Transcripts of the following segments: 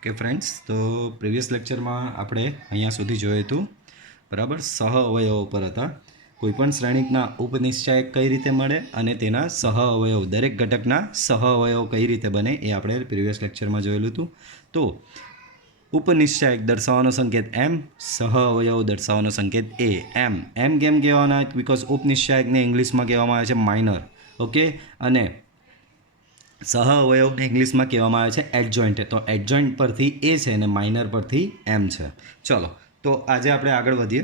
Okay friends, તો previous લેક્ચરમાં આપણે અહીંયા સુધી જોયું હતું. બરાબર, સહ અવયવો પર હતા. કોઈપણ શ્રેણિકના ઉપનિશ્ચાયક કઈ રીતે મળે અને તેના સહ અવયવ, દરેક ઘટકના સહ અવયવ કઈ રીતે બને એ આપણે પ્રીવિયસ લેક્ચરમાં જોયેલું હતું. તો ઉપનિશ્ચાયક દર્શાવવાનો સંકેત એમ, સહ અવયવ દર્શાવવાનો સંકેત એ. એમ કેમ કહેવાના? બિકોઝ ઉપનિશ્ચાયકને ઇંગ્લિશમાં કહેવામાં આવે છે માઇનર. ઓકે, અને સહ અવયવને ઇંગ્લિશમાં કહેવામાં આવે છે એડજોઇન્ટ. તો એડજોઇન્ટ પરથી એ છે અને માઇનર પરથી એમ છે. ચલો, તો આજે આપણે આગળ વધીએ.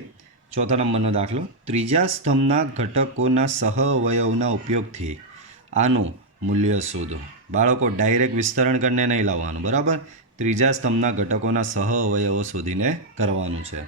ચોથા નંબરનો દાખલો. ત્રીજા સ્તંભના ઘટકોના સહ અવયવના ઉપયોગથી આનું મૂલ્ય શોધો. બાળકો ડાયરેક્ટ વિસ્તરણ કરીને નહીં લાવવાનું, બરાબર. ત્રીજા સ્તંભના ઘટકોના સહ અવયવો શોધીને કરવાનું છે.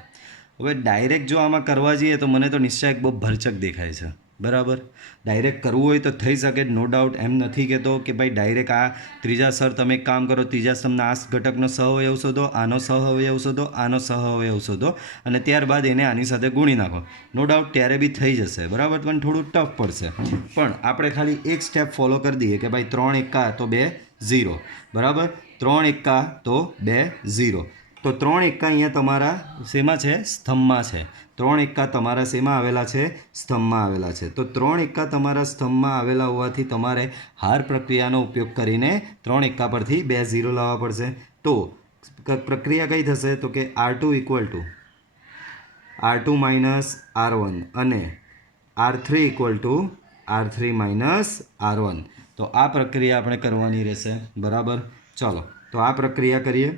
હવે ડાયરેક્ટ જો આમાં કરવા જઈએ તો મને તો નિશ્ચયક બહુ ભરચક દેખાય છે. બરાબર, ડાયરેક્ટ કરવું હોય તો થઈ શકે, નો ડાઉટ. એમ નથી કહેતો કે ભાઈ ડાયરેક્ટ આ ત્રીજા સર તમે એક કામ કરો, ત્રીજા સ્તંભના આ ઘટકનો સહઅવયવ શોધો, આનો સહઅવયવ શોધો, આનો સહઅવયવ શોધો અને ત્યારબાદ એને આની સાથે ગુણી નાખો. નો ડાઉટ ત્યારે બી થઈ જશે, બરાબર, પણ થોડું ટફ પડશે. પણ આપણે ખાલી એક સ્ટેપ ફોલો કરી દઈએ કે ભાઈ 3 એકા તો 2 0, બરાબર. 3 એકા તો 2 0. તો 3 એકા અહીંયા તમારા શેમાં છે? સ્તંભમાં છે. 3 એકા તમારા શેમાં આવેલા છે? સ્તંભમાં આવેલા છે. તો 3 એકા તમારા સ્તંભમાં આવેલા હોવાથી તમારે હાર પ્રક્રિયાનો ઉપયોગ કરીને 3 એકા પરથી 2 0 લાવવા પડશે. તો પ્રક્રિયા કઈ થશે? તો કે R2 equal to R2 minus R1 અને R3 equal to R3 minus R1. તો આ પ્રક્રિયા આપણે કરવાની રહેશે, બરાબર. ચાલો, તો આ પ્રક્રિયા કરીએ.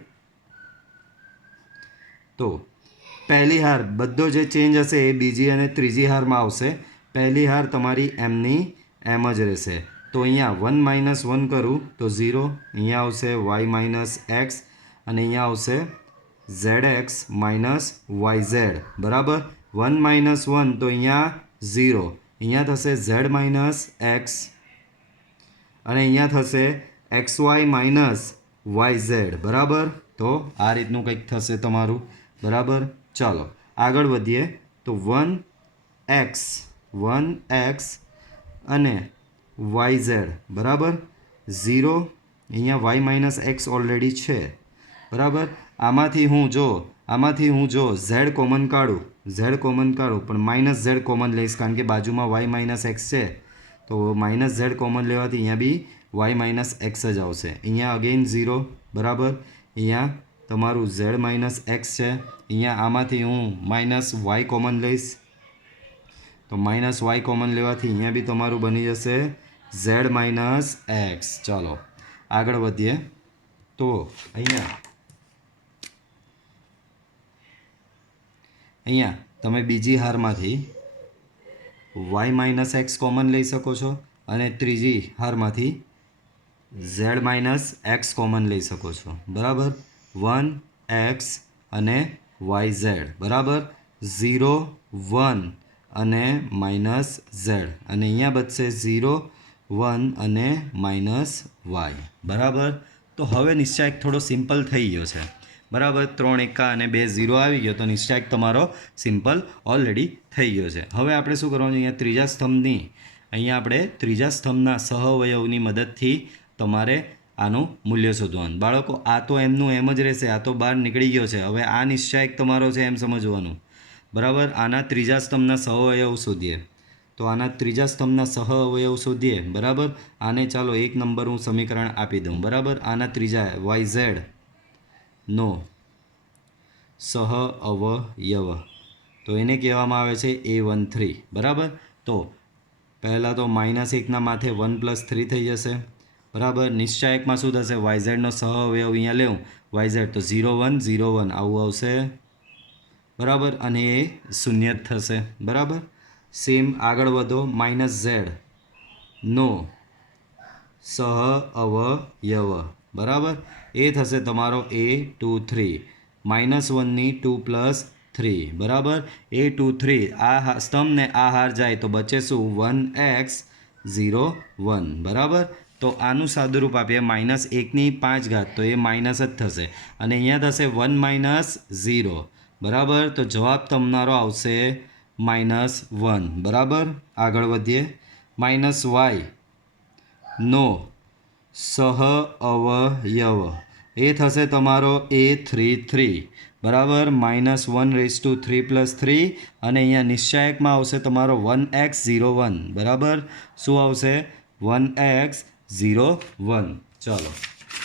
તો પહેલી હાર બધો જે ચેન્જ હશે એ બીજી અને ત્રીજી હારમાં આવશે. પહેલી હાર તમારી એમની એમ જ રહેશે. તો અહીંયા 1 માઇનસ 1 કરું તો 0, અહીંયા આવશે વાય માઇનસ એક્સ અને અહીંયા આવશે ZX માઇનસ YZ, બરાબર. 1 માઇનસ 1 તો અહીંયા 0, અહીંયા થશે Z માઇનસ એક્સ અને અહીંયા થશે XY માઇનસ YZ, બરાબર. તો આ રીતનું કંઈક થશે તમારું, બરાબર. ચાલો આગળ વધીએ. તો 1x અને YZ, બરાબર. 0, અહીંયા વાય માઇનસ એક્સ ઓલરેડી છે, બરાબર. આમાંથી હું જો Z કોમન કાઢું, પણ માઇનસ Z કોમન લઈશ કારણ કે બાજુમાં વાય માઇનસ એક્સ છે. તો માઇનસ Z કોમન લેવાથી અહીંયા બી વાય માઇનસ એક્સ જ આવશે. અહીંયા અગેઇન 0, બરાબર. અહીંયા તમારું Z માઇનસ એક્સ છે. અહીંયા આમાંથી હું માઇનસ વાય કોમન લઈશ, તો માઇનસ વાય કોમન લેવાથી અહીંયા બી તમારું બની જશે Z માઇનસ એક્સ. ચાલો આગળ વધીએ. તો અહીંયા તમે બીજી હારમાંથી વાય માઇનસ એક્સ કોમન લઈ શકો છો અને ત્રીજી હારમાંથી Z માઇનસ એક્સ કોમન લઈ શકો છો, બરાબર. 1x અને YZ, બરાબર. 0 1 અને માઇનસ Z અને અહીંયા બચશે 0 1 અને માઇનસ વાય, બરાબર. તો હવે નિશ્ચયક થોડો સિમ્પલ થઈ ગયો છે, બરાબર. 3 એકા અને 2 0 આવી ગયો તો નિશ્ચયક તમારો સિમ્પલ ઓલરેડી થઈ ગયો છે. હવે આપણે શું કરવાનું? અહીંયા આપણે ત્રીજા સ્તંભના સહઅવયવની મદદથી તમારે આનું મૂલ્ય શોધવાનું. બાળકો આ તો એમનું એમ જ રહેશે, આ તો બહાર નીકળી ગયો છે. હવે આ નિશ્ચયક તમારો છે એમ સમજવાનું, બરાબર. આના ત્રીજા સ્તંભના સહઅવયવ શોધીએ. તો આના ત્રીજા સ્તંભના સહઅવયવ શોધીએ, બરાબર. આને ચાલો 1 નંબર હું સમીકરણ આપી દઉં, બરાબર. આના ત્રીજા YZ નો સહઅવયવ તો એને કહેવામાં આવે છે A13, બરાબર. તો પહેલાં તો -1ના માથે 1 + 3 થઈ જશે, બરાબર. નિશ્ચયકમાં શું થશે? YZનો સહઅવયવ અહીંયા લેવું, YZ તો 0 1 0 1 આવું આવશે, બરાબર. અને એ શૂન્ય જ થશે, બરાબર. સેમ આગળ વધો. -Z નો સહઅવયવ, બરાબર. એ થશે તમારો A23, -1ની 2 + 3, બરાબર. A23 આ સ્તંભને આ હાર જાય તો બચે શું? 1x 0 1, બરાબર. તો આનું સાદુરૂપ આપીએ -1ની 5 ઘાત, તો એ માઇનસ જ થશે અને અહીંયા થશે 1 - 0, બરાબર. તો જવાબ તમારો આવશે -1, બરાબર. આગળ વધીએ. -y નો સહઅવયવ, એ થશે તમારો A33 બરાબર -1/3 + 3 અને અહીંયા નિશ્ચાયકમાં આવશે તમારો 1x01 બરાબર શું આવશે 1x01 ચાલો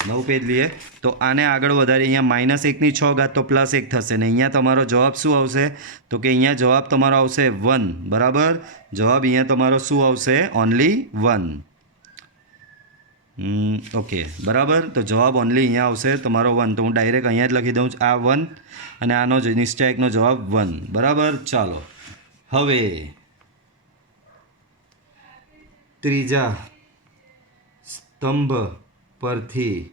નવું પેજ લઈએ તો આને આગળ વધારી અહીંયા -1 ની 6 ઘાત તો +1 થશે ને અહીંયા તમારો જવાબ શું આવશે તો કે અહીંયા જવાબ તમારો આવશે 1 બરાબર જવાબ અહીંયા તમારો શું આવશે ઓનલી 1 ઓકે બરાબર તો જવાબ ઓનલી અહીંયા આવશે તમારો 1 તો હું ડાયરેક્ટ અહીંયા જ લખી દઉં છું આ 1 અને આનો નિશ્ચાયકનો જવાબ 1 બરાબર ચાલો હવે ત્રીજા સ્તંભ પરથી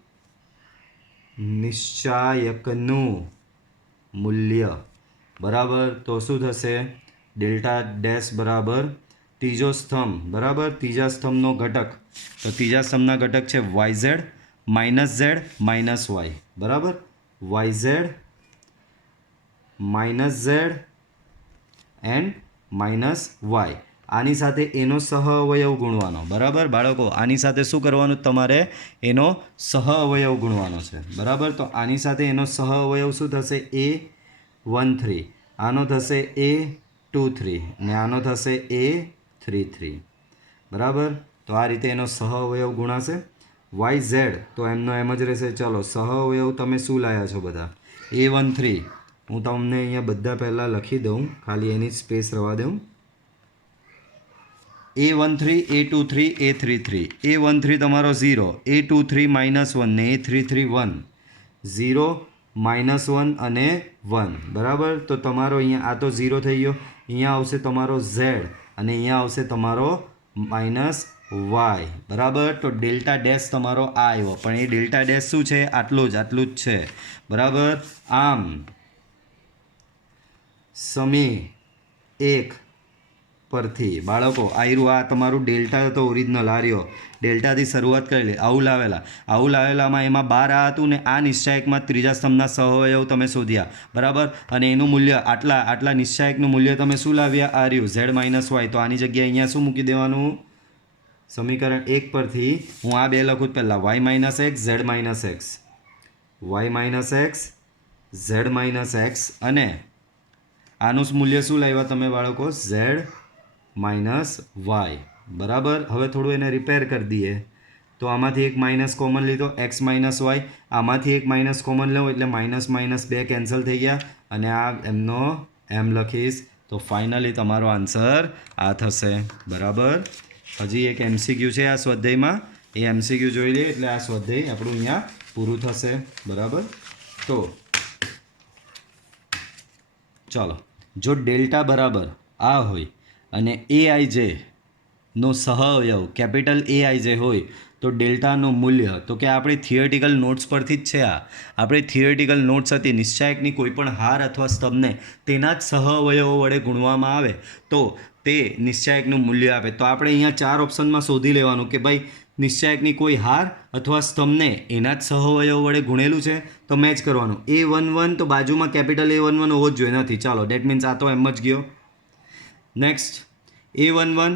નિશ્ચાયકનું મૂલ્ય બરાબર તો શું થશે ડેલ્ટા ડેશ બરાબર ત્રીજો સ્તંભ બરાબર ત્રીજા સ્તંભનો ઘટક તો ત્રીજા સ્તંભના ઘટક છે YZ -Z -Y બરાબર YZ -Z એન્ડ -Y આની સાથે એનો સહઅવયવ ગુણવાનો બરાબર બાળકો આની સાથે શું કરવાનું તમારે એનો સહઅવયવ ગુણવાનો છે બરાબર તો આની સાથે એનો સહઅવયવ શું થશે A13 આનો થશે A23 ને આનો થશે A33 બરાબર તો આ રીતે એનો સહઅવયવ ગુણાશે YZ તો એમનો એમ જ રહેશે ચલો સહઅવયવ તમે શું લાયા છો બધા A13 હું તમને અહીંયા બધા પહેલાં લખી દઉં ખાલી એની સ્પેસ રહેવા દઉં A13 A23 A33 A13 તમારો 0 A23 -1 ને A33 1 0 -1 અને 1 બરાબર તો તમારો અહીંયા આ તો 0 થઈ ગયો અહીંયા આવશે તમારો Z અને અહીંયા આવશે તમારો -Y બરાબર તો ડેલ્ટા ડેશ તમારો આ આવ્યો પણ એ ડેલ્ટા ડેશ શું છે આટલું જ છે બરાબર આમ સમી 1 પરથી બાળકો આયરું આ તમારું ડેલ્ટા તો ઓરિજિનલ આ રહ્યો ડેલ્ટાથી શરૂઆત કરેલી આવું લાવેલામાં એમાં 12 આ હતું ને આ નિશ્ચાયકમાં ત્રીજા સ્તંભના સહઅવયવ તમે શોધ્યા બરાબર અને એનું મૂલ્ય આટલા નિશ્ચાયકનું મૂલ્ય તમે શું લાવ્યા આ રહ્યું Z -Y તો આની જગ્યાએ અહીંયા શું મૂકી દેવાનું સમીકરણ 1 પરથી હું આ બે લખું પહેલાં y - x z - x y - x z - x અને આનું મૂલ્ય શું લાવ્યા તમે બાળકો Z -y બરાબર હવે થોડું એને રિપેર કરી દઈએ તો આમાંથી એક માઇનસ કોમન લીધો x - y આમાંથી એક માઇનસ કોમન લો એટલે -2 કેન્સલ થઈ ગયા અને આ એમનો એમ લખીશ તો ફાઇનલી તમારો આન્સર આ થશે બરાબર હજી એક MCQ છે આ સ્વાધ્યાયમાં એ MCQ જોઈ લઈએ એટલે આ સ્વાધ્યાય આપણું અહીંયા પૂરું થશે બરાબર તો ચાલો જો ડેલ્ટા બરાબર આ હોય અને AIJ નો સહઅવયવ કેપિટલ AIJ હોય તો ડેલ્ટાનું મૂલ્ય તો કે આપણે થિયરિટિકલ નોટ્સ પરથી જ છે આપણે થિયરિટિકલ નોટ્સ હતી નિશ્ચાયકની કોઈ પણ હાર અથવા સ્તંભને તેના જ સહઅવયવો વડે ગુણવામાં આવે તો તે નિશ્ચાયકનું મૂલ્ય આપે તો આપણે અહીંયા 4 ઓપ્શનમાં શોધી લેવાનું કે ભાઈ નિશ્ચાયકની કોઈ હાર અથવા સ્તંભને એના જ સહઅવયવ વડે ગુણેલું છે તો મેચ કરવાનું A11 તો બાજુમાં કેપિટલ A11 હોવો જ જોઈએ નથી ચાલો ડેટ મીન્સ આ તો એમ જ ગયો નેક્સ્ટ A11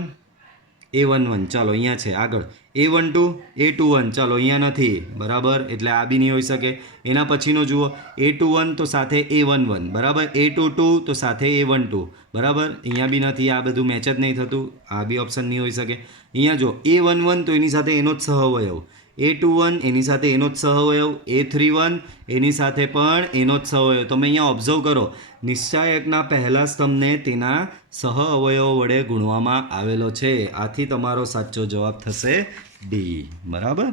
ચાલો અહીંયા છે આગળ A12 A21 ચાલો અહીંયા નથી બરાબર એટલે આ બી નહીં હોઈ શકે એના પછીનો જુઓ A21 તો સાથે A11 બરાબર A22 તો સાથે A12 બરાબર અહીંયા બી નથી આ બધું મેચ જ નહીં થતું આ બી ઓપ્શન નહીં હોઈ શકે અહીંયા જો A11 તો એની સાથે એનો જ સહઅવયવ A21 એની સાથે એનો જ સહઅવયવ A31 એની સાથે પણ એનો જ સહઅવયવ તમે અહીંયા ઓબ્ઝર્વ કરો નિશ્ચાયકના પહેલા સ્તંભને તેના સહઅવયવો વડે ગુણવામાં આવેલો છે આથી તમારો સાચો જવાબ થશે ડી બરાબર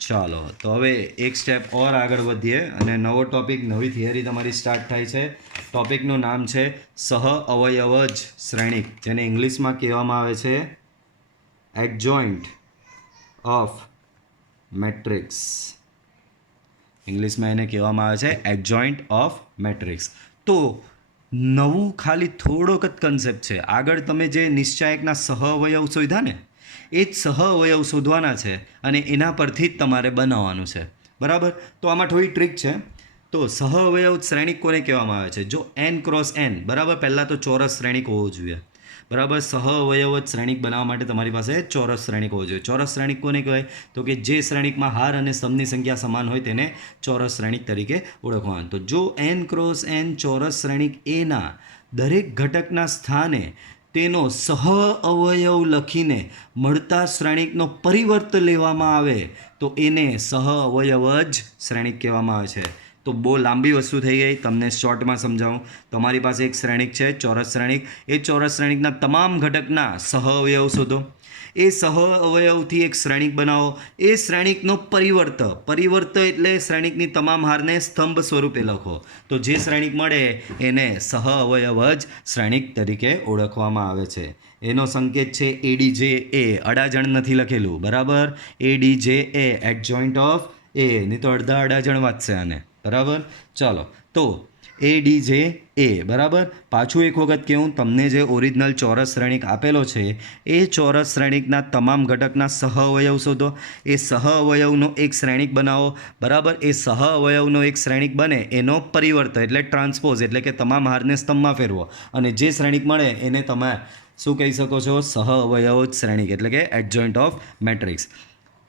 ચાલો તો હવે એક સ્ટેપ ઓર આગળ વધીએ અને નવો ટોપિક નવી થિયરી તમારી સ્ટાર્ટ થાય છે ટોપિકનું નામ છે સહઅવયવજ શ્રેણિક જેને ઇંગ્લિશમાં કહેવામાં આવે છે એડજોઇન્ટ ઓફ મેટ્રિક્સ ઇંગ્લિશમાં એને કહેવામાં આવે છે એડજોઇન્ટ ઓફ મેટ્રિક્સ તો નવું ખાલી થોડોક જ કન્સેપ્ટ છે આગળ તમે જે નિશ્ચાયકના સહઅવયવ શોધ્યા ને એ જ સહઅવયવ શોધવાના છે અને એના પરથી જ તમારે બનાવવાનું છે બરાબર તો આમાં થોડી ટ્રીક છે તો સહઅવયવ શ્રેણિક કોને કહેવામાં આવે છે જો n × n બરાબર પહેલાં તો ચોરસ શ્રેણિક હોવો જોઈએ બરાબર. સહઅવયવ શ્રેણિક બનાવવા માટે તમારી પાસે ચોરસ શ્રેણિક હોવો જોઈએ. ચોરસ શ્રેણિક કોને કહેવાય? તો કે જે શ્રેણિકમાં હાર અને સ્તંભની સંખ્યા સમાન હોય તેને ચોરસ શ્રેણિક તરીકે ઓળખવાનું. તો જો n ક્રોસ n ચોરસ શ્રેણિક એના દરેક ઘટકના સ્થાને તેનો સહ અવયવ લખીને મળતા શ્રેણિકનો પરિવર્ત લેવામાં આવે તો એને સહ અવયવ જ શ્રેણિક કહેવામાં આવે છે. તો બહુ લાંબી વસ્તુ થઈ ગઈ, તમને શોર્ટમાં સમજાવું. તમારી પાસે એક શ્રેણિક છે, ચોરસ શ્રેણિક. એ ચોરસ શ્રેણિકના તમામ ઘટકના સહ અવયવ શોધો. એ સહ અવયવથી એક શ્રેણિક બનાવો. એ શ્રેણિકનો પરિવર્ત એટલે શ્રેણિકની તમામ હારને સ્તંભ સ્વરૂપે લખો. તો જે શ્રેણિક મળે એને સહ અવયવ જ શ્રેણિક તરીકે ઓળખવામાં આવે છે. એનો સંકેત છે ADJ એ, અડાજણ નથી લખેલું, બરાબર. ADJ એ એડજોઇન્ટ ઓફ એ, નહીં તો અડધા અડાજણ વાંચશે આને, બરાબર. ચાલો, તો ADJ એ, બરાબર. પાછું એક વખત કહું, તમને જે ઓરિજિનલ ચોરસ શ્રેણિક આપેલો છે એ ચોરસ શ્રેણિકના તમામ ઘટકના સહ અવયવ શોધો. એ સહ અવયવનો એક શ્રેણિક બનાવો, બરાબર. એ સહ અવયવનો એક શ્રેણિક બને એનો પરિવર્ત એટલે ટ્રાન્સપોઝ એટલે કે તમામ હારને સ્તંભમાં ફેરવો, અને જે શ્રેણિક મળે એને તમે શું કહી શકો છો? સહ અવયવ શ્રેણિક એટલે કે એડજોઇન્ટ ઓફ મેટ્રિક્સ.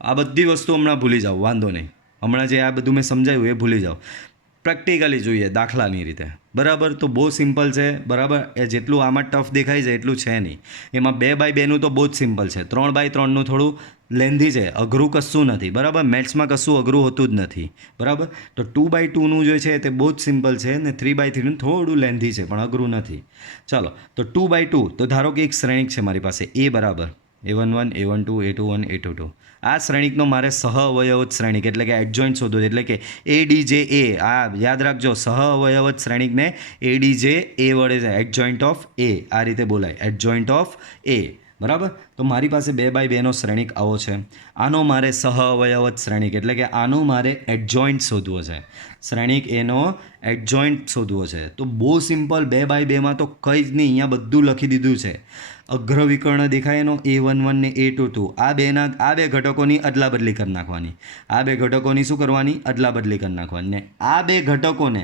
આ બધી વસ્તુ હમણાં ભૂલી જાઓ, વાંધો નહીં. હમણાં જે આ બધું મેં સમજાવ્યું એ ભૂલી જાઓ. પ્રેક્ટિકલી જોઈએ દાખલાની રીતે, બરાબર. તો બહુ સિમ્પલ છે, બરાબર. એ જેટલું આમાં ટફ દેખાય છે એટલું છે નહીં. એમાં 2x2નું તો બહુ જ સિમ્પલ છે. 3x3નું થોડું લેન્ધી છે, અઘરું કશું નથી, બરાબર. મેથ્સમાં કશું અઘરું હોતું જ નથી, બરાબર. તો 2x2નું જે છે તે બહુ જ સિમ્પલ છે, ને 3x3નું થોડું લેન્ધી છે પણ અઘરું નથી. ચાલો, તો 2x2, તો ધારો કે એક શ્રેણિક છે મારી પાસે A બરાબર, A11, A12, A21, A22. આ શ્રેણિકનો મારે સહ અવયવ શ્રેણિક એટલે કે એડજોઇન્ટ શોધવો છે. એટલે કે ADJ એ, આ યાદ રાખજો, સહ અવયવ શ્રેણિકને ADJ એ વડે છે, એડજોઇન્ટ ઓફ એ, આ રીતે બોલાય, એડજોઇન્ટ ઓફ એ, બરાબર. તો મારી પાસે 2x2નો શ્રેણિક આવો છે. આનો મારે સહ અવયવ શ્રેણિક એટલે કે આનું મારે એડજોઇન્ટ શોધવો છે. શ્રેણિક એનો એડજોઇન્ટ શોધવો છે. તો બહુ સિમ્પલ, 2x2માં તો કંઈ જ નહીં, અહીંયા બધું લખી દીધું છે. અગ્રવિકર્ણ દેખાય એનો A11 ને A22, આ બે ઘટકોની અદલાબદલી કરી નાખવાની. આ બે ઘટકોની શું કરવાની? અદલાબદલી કરી નાખવાની. ને આ બે ઘટકોને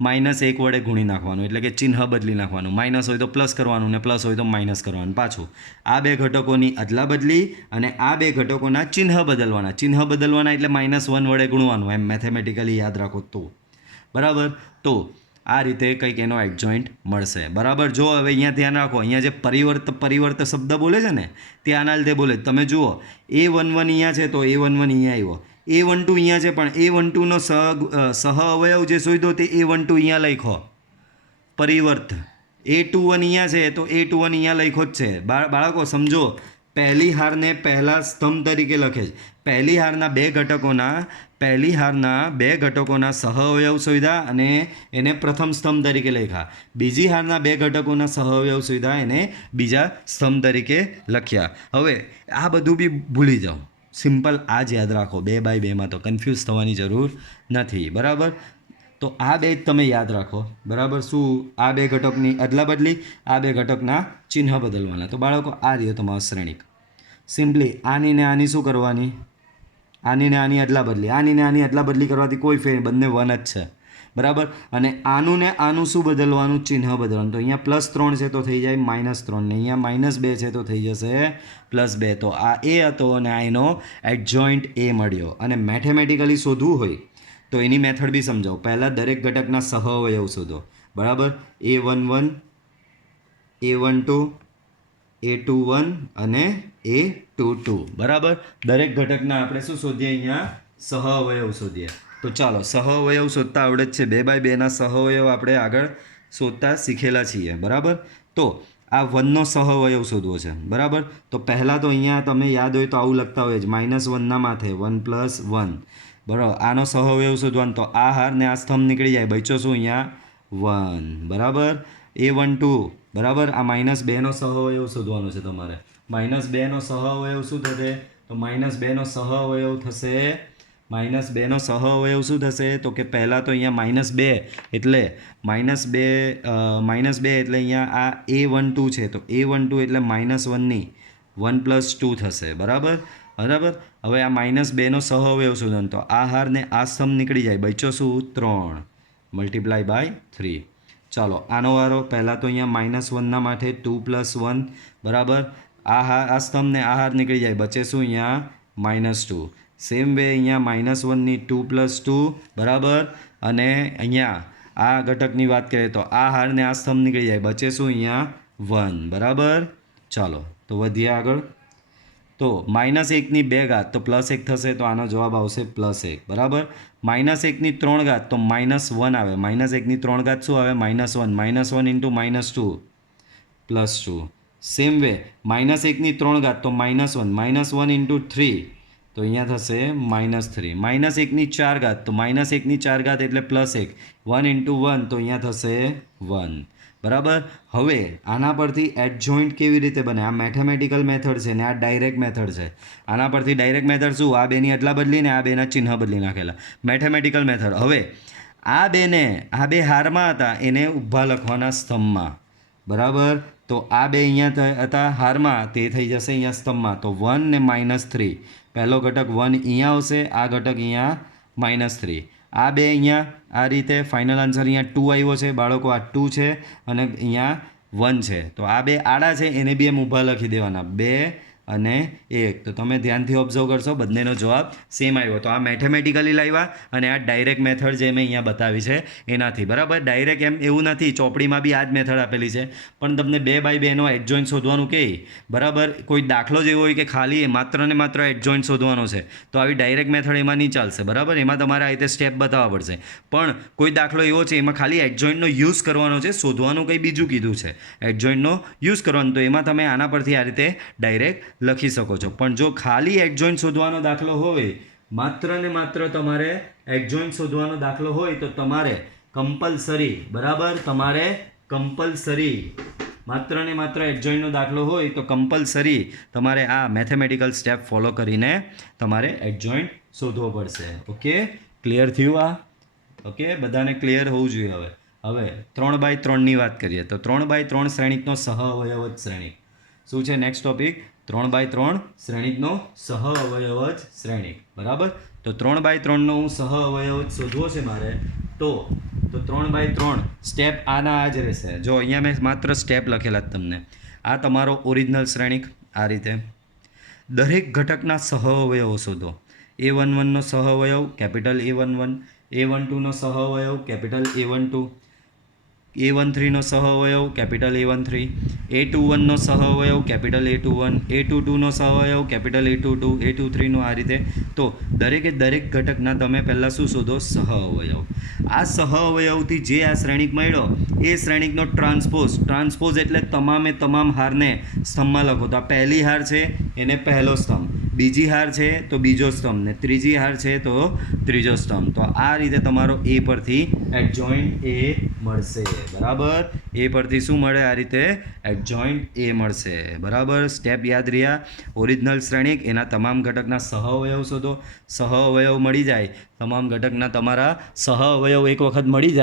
-1 વડે ગુણી નાખવાનું, એટલે કે ચિહ્ન બદલી નાખવાનું. માઇનસ હોય તો પ્લસ કરવાનું, ને પ્લસ હોય તો માઇનસ કરવાનું. પાછું આ બે ઘટકોની અદલાબદલી અને આ બે ઘટકોના ચિહ્ન બદલવાના. ચિહ્ન બદલવાના એટલે -1 વડે ગુણવાનું, એમ મેથેમેટિકલી યાદ રાખો તો, બરાબર. તો આ રીતે કંઈક એનો એડજોઇન્ટ મળશે, બરાબર. જો હવે અહીંયા ધ્યાન રાખો, અહીંયા જે પરિવર્ત શબ્દ બોલે છે ને તે આના લીધે બોલે. તમે જુઓ, A11 અહીંયા છે તો A11 અહીંયા આવ્યો, A12 અહીંયા છે પણ A12નો સહ અવયવ જે શોધ્યો તે A12 અહીંયા લખ્યો, પરિવર્ત. A21 અહીંયા છે તો A21 અહીંયા લખ્યો જ છે. બાળકો સમજો, પહેલી હારને પહેલા સ્તંભ તરીકે લખે છે. પહેલી હારના બે ઘટકોના સહ અવયવ શોધ્યા અને એને પ્રથમ સ્તંભ તરીકે લખ્યા. બીજી હારના બે ઘટકોના સહ અવયવ શોધ્યા, એને બીજા સ્તંભ તરીકે લખ્યા. હવે આ બધું બી ભૂલી જાઓ, સિમ્પલ આ જ યાદ રાખો. 2x2માં તો કન્ફ્યુઝ થવાની જરૂર નથી, બરાબર. તો આ બે જ તમે યાદ રાખો, બરાબર. શું? આ બે ઘટકની અદલાબદલી, આ બે ઘટકના ચિહ્ન બદલવાના. તો બાળકો આ રહ્યો તમારો શ્રેણિક. સિમ્પલી આની ને આની શું કરવાની? આની ને આની અદલાબદલી. આની ને આની અદલાબદલી કરવાથી કોઈ ફેર, બંને 1 જ છે, બરાબર. અને આનું ને આનું શું બદલવાનું? ચિહ્ન બદલવાનું. તો અહીંયા +3 છે તો થઈ જાય -3, ને અહીંયા -2 છે તો થઈ જશે +2. તો આ એ હતો અને આ એનો એડજોઇન્ટ એ મળ્યો. અને મેથેમેટિકલી શોધવું હોય તો એની મેથડ બી સમજાવો. પહેલાં દરેક ઘટકના સહ અવયવ શોધો, બરાબર. A11, A12, A21 અને A22, બરાબર. દરેક ઘટકના આપણે શું શોધીએ? અહીંયા સહ અવયવ શોધીએ. તો ચાલો, સહ અવયવ શોધતા આવડે જ છે. 2x2ના સહ અવયવ આપણે આગળ શોધતા શીખેલા છીએ, બરાબર. તો આ 1નો સહ અવયવ શોધવો છે, બરાબર. તો પહેલાં તો અહીંયા તમે યાદ હોય તો આવું લખતા હોય જ, -1ના માથે 1 + 1, બરાબર. આનો સહ અવયવ શોધવાનો, તો આ હાર ને આ સ્તંભ નીકળી જાય, બચ્યો શું? અહીંયા 1, બરાબર. A12, બરાબર. આ -2નો સહ અવયવ શોધવાનો છે તમારે. -2નો સહ અવયવ શું થશે? તો -2નો સહ અવયવ થશે, -2નો સહ અવયવ શું થશે? તો કે પહેલાં તો અહીંયા -2 એટલે -2 એટલે અહીંયા આ A12 છે તો A12 એટલે -1ની 1 + 2 થશે, બરાબર. હવે આ -2નો સહ અવયવ શોધવાનો, તો આ હાર ને આ સ્તંભ નીકળી જાય, બચ્યો શું? 3 × 3. ચાલો આનો વારો. પહેલાં તો અહીંયા -1 માટે 2+1 બરાબર. આ સ્તંભને આ હાર નીકળી જાય, બચે શું અહીંયા -2. સેમ વે અહીંયા -1 ની 2+2 બરાબર. અને અહીંયા આ ઘટકની વાત કરીએ તો આ હારને આ સ્તંભ નીકળી જાય, બચે શું અહીંયા 1 બરાબર. ચાલો તો વધીએ આગળ. તો -1 ની 2 ઘાત તો +1 થશે, તો આનો જવાબ આવશે +1 બરાબર. -1 ની 3 ઘાત તો -1 આવે. -1 ની 3 ઘાત શું આવે? -1. -1 ઇન્ટુ -2 +2. સેમ વે -1 ની 3 ઘાત તો -1. -1 ઇન્ટુ 3 તો અહીંયા થશે -3. -1 ની 4 ઘાત તો -1 ની 4 ઘાત એટલે +1. 1 ઇન્ટુ 1 તો અહીંયા થશે 1 બરાબર. હવે આના પરથી એડજોઇન્ટ કેવી રીતે બને? આ મેથેમેટિકલ મેથડ છે ને આ ડાયરેક્ટ મેથડ છે. આના પરથી ડાયરેક્ટ મેથડ શું? આ બેની એટલા બદલીને આ બેના ચિહ્ન બદલી નાખેલા. Mathematical method. હવે આ બે હારમાં હતા, એને ઊભા લખવાના સ્તંભમાં બરાબર. તો આ બે અહીંયા હતા હારમાં, તે થઈ જશે અહીંયા સ્તંભમાં. તો 1 ને -3, પહેલો ઘટક 1 અહીંયા આવશે, આ ઘટક અહીંયા -3. આ બે અહીંયા આ રીતે ફાઇનલ આન્સર અહીંયા 2 આવ્યો છે બાળકો. આ 2 છે અને અહીંયા 1 છે. તો આ બે આડા છે, એને બી એમ ઊભા લખી દેવાના, 2 અને 1. તો તમે ધ્યાનથી ઓબ્ઝર્વ કરશો, બંનેનો જવાબ સેમ આવ્યો. તો આ મેથેમેટિકલી લાવ્યા અને આ ડાયરેક્ટ મેથડ જે મેં અહીંયા બતાવી છે એનાથી બરાબર. ડાયરેક્ટ એમ એવું નથી, ચોપડીમાં બી આ જ મેથડ આપેલી છે, પણ તમને 2x2 નો એડજોઇન્ટ શોધવાનું કહે બરાબર. કોઈ દાખલો જેવો હોય કે ખાલી માત્ર ને માત્ર એડજોઇન્ટ શોધવાનો છે, તો આવી ડાયરેક્ટ મેથડ એમાં નહીં ચાલશે બરાબર. એમાં તમારે આ રીતે સ્ટેપ બતાવવા પડશે. પણ કોઈ દાખલો એવો છે એમાં ખાલી એડજોઇન્ટનો યુઝ કરવાનો છે, શોધવાનું કંઈ બીજું કીધું છે, એડજોઇન્ટનો યુઝ કરવાનો, તો એમાં તમે આના પરથી આ રીતે ડાયરેક્ટ લખી શકો છો. પણ જો ખાલી એડજોઇન્ટ શોધવાનો દાખલો હોય, માત્ર ને માત્ર તમારે એડજોઇન્ટ શોધવાનો દાખલો હોય, તો તમારે કમ્પલસરી બરાબર, તમારે કમ્પલસરી માત્ર ને માત્ર એડજોઇન્ટનો દાખલો હોય તો કમ્પલસરી તમારે આ મેથેમેટિકલ સ્ટેપ ફોલો કરીને તમારે એડજોઇન્ટ શોધવો પડશે. ઓકે, ક્લિયર થયું આ? ઓકે, બધાને ક્લિયર હોવું જોઈએ. હવે 3x3 ની વાત કરીએ તો 3x3 શ્રેણિકનો સહઅવયવ જ શ્રેણિક. શું છે નેક્સ્ટ ટોપિક? 3x3 શ્રેણિકનો સહઅવયવ જ શ્રેણિક બરાબર. તો 3x3 નો હું સહઅવયવ જ શોધવો છે મારે, તો 3x3 સ્ટેપ આના આ જ રહેશે. જો અહીંયા મેં માત્ર સ્ટેપ લખેલા જ તમને. આ તમારો ઓરિજિનલ શ્રેણિક આ રીતે. દરેક ઘટકના સહઅવયવો શોધો. A11 નો સહઅવયવ કેપિટલ A11, A12 નો સહઅવયવ કેપિટલ A12, A13 નો સહઅવયવ કેપિટલ A13, A21 નો સહઅવયવ કેપિટલ A21, A22 નો સહઅવયવ કેપિટલ A22, A23 નો આ રીતે. તો દરેક ઘટકના તમે પહેલાં શું શોધો? સહઅવયવ. આ સહઅવયવથી જે આ શ્રેણિક મળ્યો એ શ્રેણિકનો ટ્રાન્સપોઝ એટલે તમામ હારને સ્તંભમાં લખો. તો આ પહેલી હાર છે એને પહેલો સ્તંભ, બીજી હાર છે તો બીજો સ્તંભ, ને ત્રીજી હાર છે તો ત્રીજો સ્તંભ. તો આ રીતે તમારો એ પરથી એડજોઇન્ટ એ મળશે બરાબર. એ પરથી શું મળે? આ રીતે એડજોઇન્ટ એ મળશે બરાબર. સ્ટેપ યાદ રહ્યા. ઓરિજિનલ શ્રેણિક, એના તમામ ઘટકના સહઅવયવ શોધો. સહઅવયવ મળી જાય, તમામ ઘટકના તમારા સહઅવયવ એક વખત મળી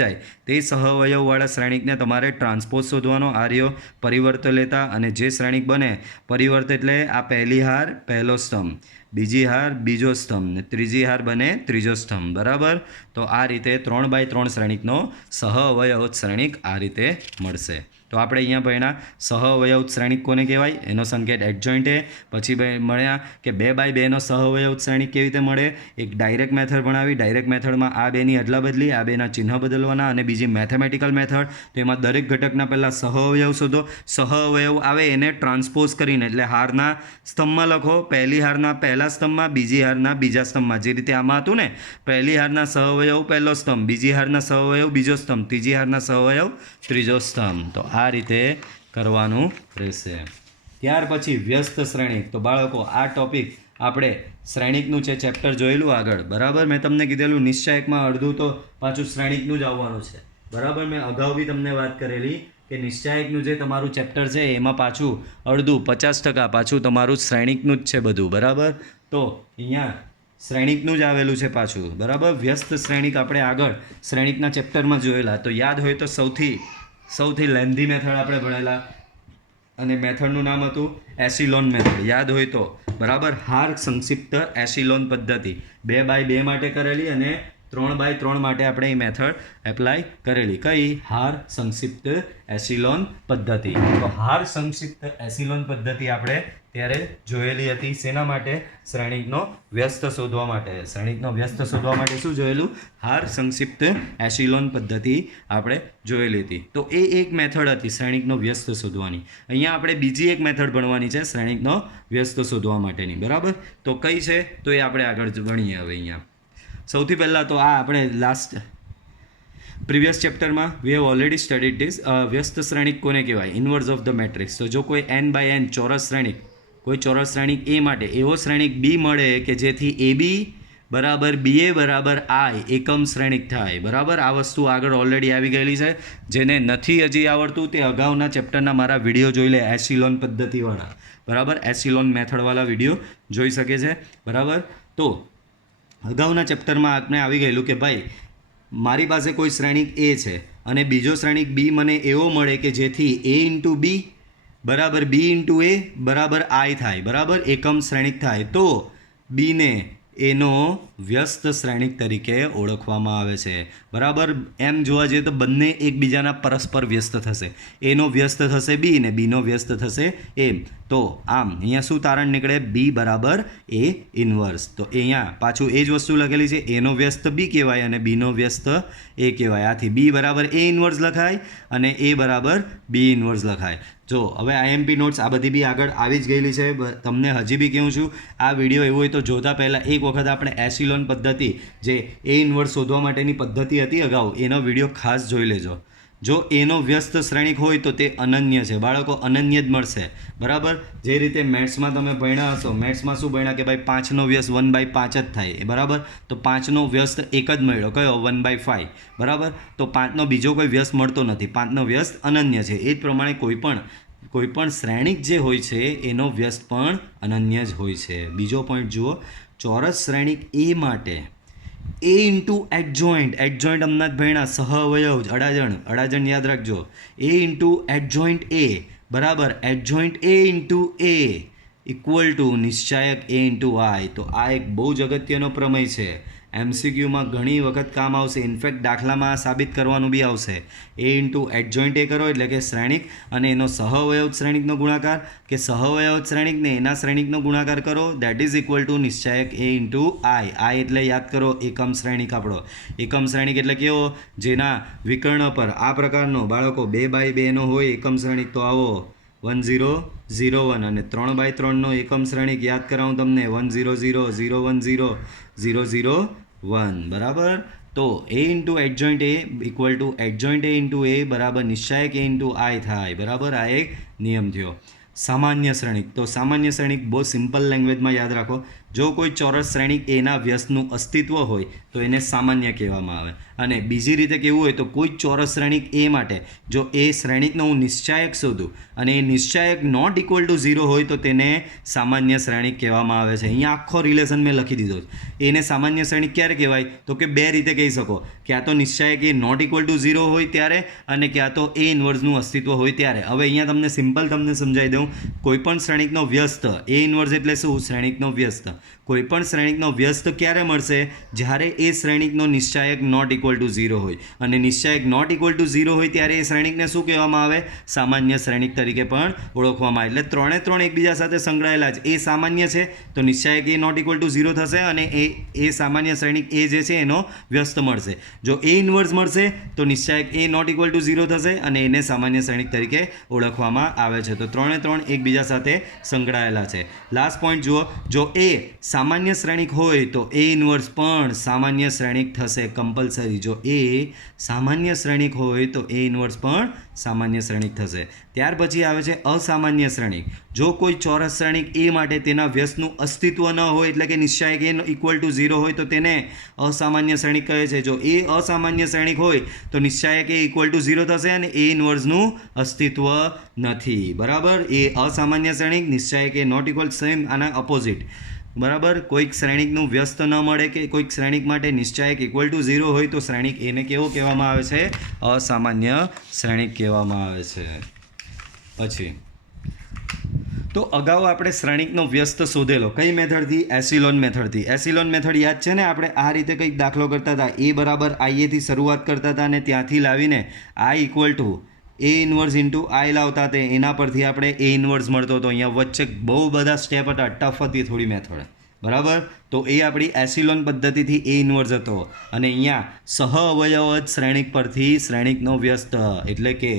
જાય, તે સહઅવયવવાળા શ્રેણિકને તમારે ટ્રાન્સપોઝ શોધવાનો. આર્યો પરિવર્ત લેતા, અને જે શ્રેણિક બને, પરિવર્ત એટલે આ પહેલી હાર પહેલો સ્તંભ, બીજી હાર બીજો સ્તંભ, ને ત્રીજી હાર બને ત્રીજો સ્તંભ બરાબર. તો આ રીતે 3x3 શ્રેણિકનો સહઅવયવ શ્રેણિક આ રીતે મળશે. તો આપણે અહીંયા ભણ્યા સહઅવયવ શ્રેણિક કોને કહેવાય, એનો સંકેત એડજોઇન્ટ એ. પછી મળ્યા કે 2x2 નો સહઅવયવ શ્રેણિક કેવી રીતે મળે. એક ડાયરેક્ટ મેથડ ભણાવી. ડાયરેક્ટ મેથડમાં આ બેની અદલા બદલી, આ બેના ચિહ્ન બદલવાના. અને બીજી મેથેમેટિકલ મેથડ, તો એમાં દરેક ઘટકના પહેલાં સહઅવયવ શોધો. સહઅવયવ આવે એને ટ્રાન્સપોઝ કરીને, એટલે હારના સ્તંભમાં લખો. પહેલી હારના પહેલા સ્તંભમાં, બીજી હારના બીજા સ્તંભમાં. જે રીતે આમાં હતું ને, પહેલી હારના સહઅવયવ પહેલો સ્તંભ, બીજી હારના સહઅવયવ બીજો સ્તંભ, ત્રીજી હારના સહઅવયવ ત્રીજો સ્તંભ. તો આ રીતે કરવાનું રહેશે. ત્યાર પછી વ્યસ્ત શ્રેણિક. તો બાળકો આ ટોપિક આપણે શ્રેણિકનું છે ચેપ્ટર જોયેલું આગળ બરાબર. મેં તમને કીધેલું નિશ્ચાયકમાં અડધું તો પાછું શ્રેણિકનું જ આવવાનું છે બરાબર. મેં અગાઉ બી તમને વાત કરેલી કે નિશ્ચાયકનું જે તમારું ચેપ્ટર છે એમાં પાછું અડધું 50% પાછું તમારું શ્રેણિકનું જ છે બધું બરાબર. તો અહીંયા શ્રેણિકનું જ આવેલું છે પાછું બરાબર. વ્યસ્ત શ્રેણિક આપણે આગળ શ્રેણિકના ચેપ્ટરમાં જોયેલા. તો યાદ હોય તો સૌથી લેન્ધી મેથડ આપણે ભણેલા, અને મેથડનું નામ હતું એસિલોન મેથડ. યાદ હોય તો બરાબર. હાર સંક્ષિપ્ત એસિલોન પદ્ધતિ 2x2 માટે કરેલી, અને 3/3 માટે આપણે એ મેથડ એપ્લાય કરેલી. કઈ? હાર સંક્ષિપ્ત એસિલોન પદ્ધતિ. તો હાર સંક્ષિપ્ત એસિલોન પદ્ધતિ આપણે ત્યારે જોયેલી હતી. શેના માટે? શ્રેણિકનો વ્યસ્ત શોધવા માટે. શ્રેણિકનો વ્યસ્ત શોધવા માટે શું જોયેલું? હાર સંક્ષિપ્ત એસિલોન પદ્ધતિ આપણે જોયેલી હતી. તો એ એક મેથડ હતી શ્રેણિકનો વ્યસ્ત શોધવાની. અહીંયા આપણે બીજી એક મેથડ ભણવાની છે શ્રેણિકનો વ્યસ્ત શોધવા માટેની. બરાબર? તો કઈ છે? તો એ આપણે આગળ ભણીએ હવે. અહીંયા સૌથી પહેલાં તો આ આપણે લાસ્ટ પ્રીવિયસ ચેપ્ટરમાં we have already studied this. વ્યસ્ત શ્રેણિક કોને કહેવાય? Inverse of the matrix. તો જો કોઈ n/n ચોરસ શ્રેણિક, કોઈ ચોરસ શ્રેણિક એ માટે એવો શ્રેણિક બી મળે કે જેથી એ બી બરાબર BA બરાબર I એકમ શ્રેણિક થાય. બરાબર? આ વસ્તુ આગળ ઓલરેડી આવી ગયેલી છે. જેને નથી હજી આવડતું તે અગાઉના ચેપ્ટરના મારા વિડીયો જોઈ લે, એસિલોન પદ્ધતિવાળા. બરાબર? એસિલોન મેથડવાળા વિડીયો જોઈ શકે છે. બરાબર? તો અગાઉના ચેપ્ટરમાં આપણે આવી ગયેલું કે ભાઈ મારી પાસે કોઈ શ્રેણિક A છે અને બીજો શ્રેણિક B મને એવો મળે કે જેથી A × B બરાબર B × A બરાબર I થાય. બરાબર? એકમ શ્રેણિક થાય. તો બીને એનો વ્યસ્ત શ્રેણિક તરીકે ઓળખવામાં આવે છે. બરાબર? એમ જોવા જઈએ તો બંને એકબીજાના પરસ્પર વ્યસ્ત થશે. એનો વ્યસ્ત થશે બી ને બીનો વ્યસ્ત થશે એ. તો આમ અહીંયા શું તારણ નીકળે? બી બરાબર A ઇન્વર્સ. તો અહીંયા પાછું એ જ વસ્તુ લખેલી છે. એનો વ્યસ્ત બી કહેવાય અને બીનો વ્યસ્ત એ કહેવાય. આથી બી બરાબર A ઇન્વર્સ લખાય અને એ બરાબર B ઇન્વર્સ લખાય. જો હવે IMP નોટ્સ આ બધી બી આગળ આવી જ ગયેલી છે. તમને હજી બી કહું છું, આ વિડીયો એવો હોય તો જોતા પહેલાં એક વખત આપણે એસિલોન પદ્ધતિ જે A ઇન્વર્સ શોધવા માટેની પદ્ધતિ હતી અગાઉ એનો વિડીયો ખાસ જોઈ લેજો. જો એનો વ્યસ્ત શ્રેણિક હોય તો તે અનન્ય છે. બાળકો અનન્ય જ મળશે. બરાબર? જે રીતે મેથ્સમાં તમે ભણ્યા હશો, મેથ્સમાં શું ભણ્યા કે ભાઈ 5નો વ્યસ્ત 1/5 જ થાય. બરાબર? તો 5નો વ્યસ્ત એક જ મળ્યો. કયો? 1/5. બરાબર? તો 5નો બીજો કોઈ વ્યસ્ત મળતો નથી. 5નો વ્યસ્ત અનન્ય છે. એ જ પ્રમાણે કોઈ પણ શ્રેણિક જે હોય છે એનો વ્યસ્ત પણ અનન્ય જ હોય છે. બીજો પોઈન્ટ જુઓ, ચોરસ શ્રેણિક A માટે A × એડજોઇન્ટ હમણાં જ ભણ્યા, સહ અવયવ અડાજણ યાદ રાખજો. A × એડજોઇન્ટ A બરાબર adjoint A × A equal to નિશ્ચાયક A × I. તો આ એક બહુ જ અગત્યનો પ્રમેય છે. MCQમાં ઘણી વખત કામ આવશે. ઇનફેક્ટ દાખલામાં આ સાબિત કરવાનું બી આવશે. A × એડજોઇન્ટ A કરો એટલે કે શ્રેણિક અને એનો સહઅવયવ શ્રેણિકનો ગુણાકાર કે સહઅવયવ શ્રેણિકને એના શ્રેણિકનો ગુણાકાર કરો. દેટ ઇઝ ઇક્વલ ટુ નિશ્ચાયક A × I. I એટલે યાદ કરો એકમ શ્રેણિક આપણો. એકમ શ્રેણિક એટલે કેવો? જેના વિકર્ણ પર આ પ્રકારનો બાળકો 2/2નો હોય એકમ શ્રેણિક. તો આવો 1 0 0 1 અને 3/3નો એકમ શ્રેણિક યાદ કરાવું તમને 1 0 0 0 1 0 0 0 1. બરાબર? તો A × adjoint A equal two adjoint A × A બરાબર નિશ્ચાયક A × I થાય. બરાબર? આ એક નિયમ થયો. સામાન્ય શ્રેણિક. તો સામાન્ય શ્રેણિક બહુ સિમ્પલ લેંગ્વેજમાં યાદ રાખો. જો કોઈ ચોરસ શ્રેણિક એના વ્યસ્તનું અસ્તિત્વ હોય તો એને સામાન્ય કહેવામાં આવે. અને બીજી રીતે કેવું હોય તો કોઈ ચોરસ શ્રેણિક A માટે જો એ શ્રેણિકનો હું નિશ્ચાયક શોધું અને એ નિશ્ચાયક નોટ ઇક્વલ ટુ 0 હોય તો તેને સામાન્ય શ્રેણિક કહેવામાં આવે છે. અહીંયા આખો રિલેશન મેં લખી દીધો છે. એને સામાન્ય શ્રેણિક ક્યારે કહેવાય? તો કે બે રીતે કહી શકો. ક્યાં તો નિશ્ચાયક એ નોટ ઇક્વલ ટુ 0 હોય ત્યારે અને ક્યાં તો A ઇન્વર્સનું અસ્તિત્વ હોય ત્યારે. હવે અહીંયા તમને સિમ્પલ સમજાવી દઉં. કોઈપણ શ્રેણિકનો વ્યસ્ત A ઇન્વર્સ એટલે શું? શ્રેણિકનો વ્યસ્ત. કોઈપણ શ્રેણિકનો વ્યસ્ત ક્યારે મળશે? જ્યારે એ શ્રેણિકનો નિશ્ચાયક નોટ ઇક્વલ ટુ 0 હોય. અને નિશ્ચાયક નોટ ઇક્વલ ટુ 0 હોય ત્યારે એ શ્રેણિકને શું કહેવામાં આવે? સામાન્ય શ્રેણિક તરીકે પણ ઓળખવામાં આવે. એટલે 3 એકબીજા સાથે સંકળાયેલા છે. એ સામાન્ય છે તો નિશ્ચાયક એ નોટ ઇક્વલ ટુ 0 થશે અને એ સામાન્ય શ્રેણિક એ જે છે એનો વ્યસ્ત મળશે. જો A ઇન્વર્સ મળશે તો નિશ્ચાયક એ નોટ ઇક્વલ ટુ 0 થશે અને એને સામાન્ય શ્રેણિક તરીકે ઓળખવામાં આવે છે. તો 3 એકબીજા સાથે સંકળાયેલા છે. લાસ્ટ પોઈન્ટ જુઓ, જો એ સામાન્ય શ્રેણિક હોય તો A ઇન્વર્સ પણ સામાન્ય શ્રેણિક થશે કમ્પલસરી. જો એ સામાન્ય શ્રેણિક હોય તો A ઇન્વર્સ પણ સામાન્ય શ્રેણિક થશે. ત્યાર પછી આવે છે અસામાન્ય શ્રેણિક. જો કોઈ ચોરસ શ્રેણિક A માટે તેના વ્યસ્તનું અસ્તિત્વ ન હોય એટલે કે નિશ્ચાયક A ઇક્વલ ટુ 0 હોય તો તેને અસામાન્ય શ્રેણિક કહે છે. જો એ અસામાન્ય શ્રેણિક હોય તો નિશ્ચાયક A ઇક્વલ ટુ 0 થશે અને A ઇન્વર્સનું અસ્તિત્વ નથી. બરાબર? એ અસામાન્ય શ્રેણિક, નિશ્ચાયક A નોટ ઇક્વલ, સેમ આના અપોઝિટ. બરાબર? કોઈક શ્રેણિકનું વ્યસ્ત ન મળે કે કોઈક શ્રેણિક માટે નિશ્ચાયક ઇક્વલ ટુ 0 હોય તો શ્રેણિક એને કેવો કહેવામાં આવે છે? અસામાન્ય શ્રેણિક કહેવામાં આવે છે. પછી તો અગાઉ આપણે શ્રેણિકનો વ્યસ્ત શોધેલો કઈ મેથડથી? એસિલોન મેથડથી. એસિલોન મેથડ યાદ છે ને? આપણે આ રીતે કંઈક દાખલો કરતા હતા, એ બરાબર આઈએથી શરૂઆત કરતા હતા અને ત્યાંથી લાવીને I equal to A inverse into I લાવતા હતા. એના પરથી આપણે એ ઇન્વર્સ મળતો હતો. અહીંયા વચ્ચે બહુ બધા સ્ટેપ હતા, ટફ હતી થોડી મેથડ, બરાબર? તો એ આપણી એસિલોન પદ્ધતિથી એ ઇન્વર્સ હતો. અને અહીંયા સહ અવયવ જ શ્રેણિક પરથી શ્રેણિકનો વ્યસ્ત, એટલે કે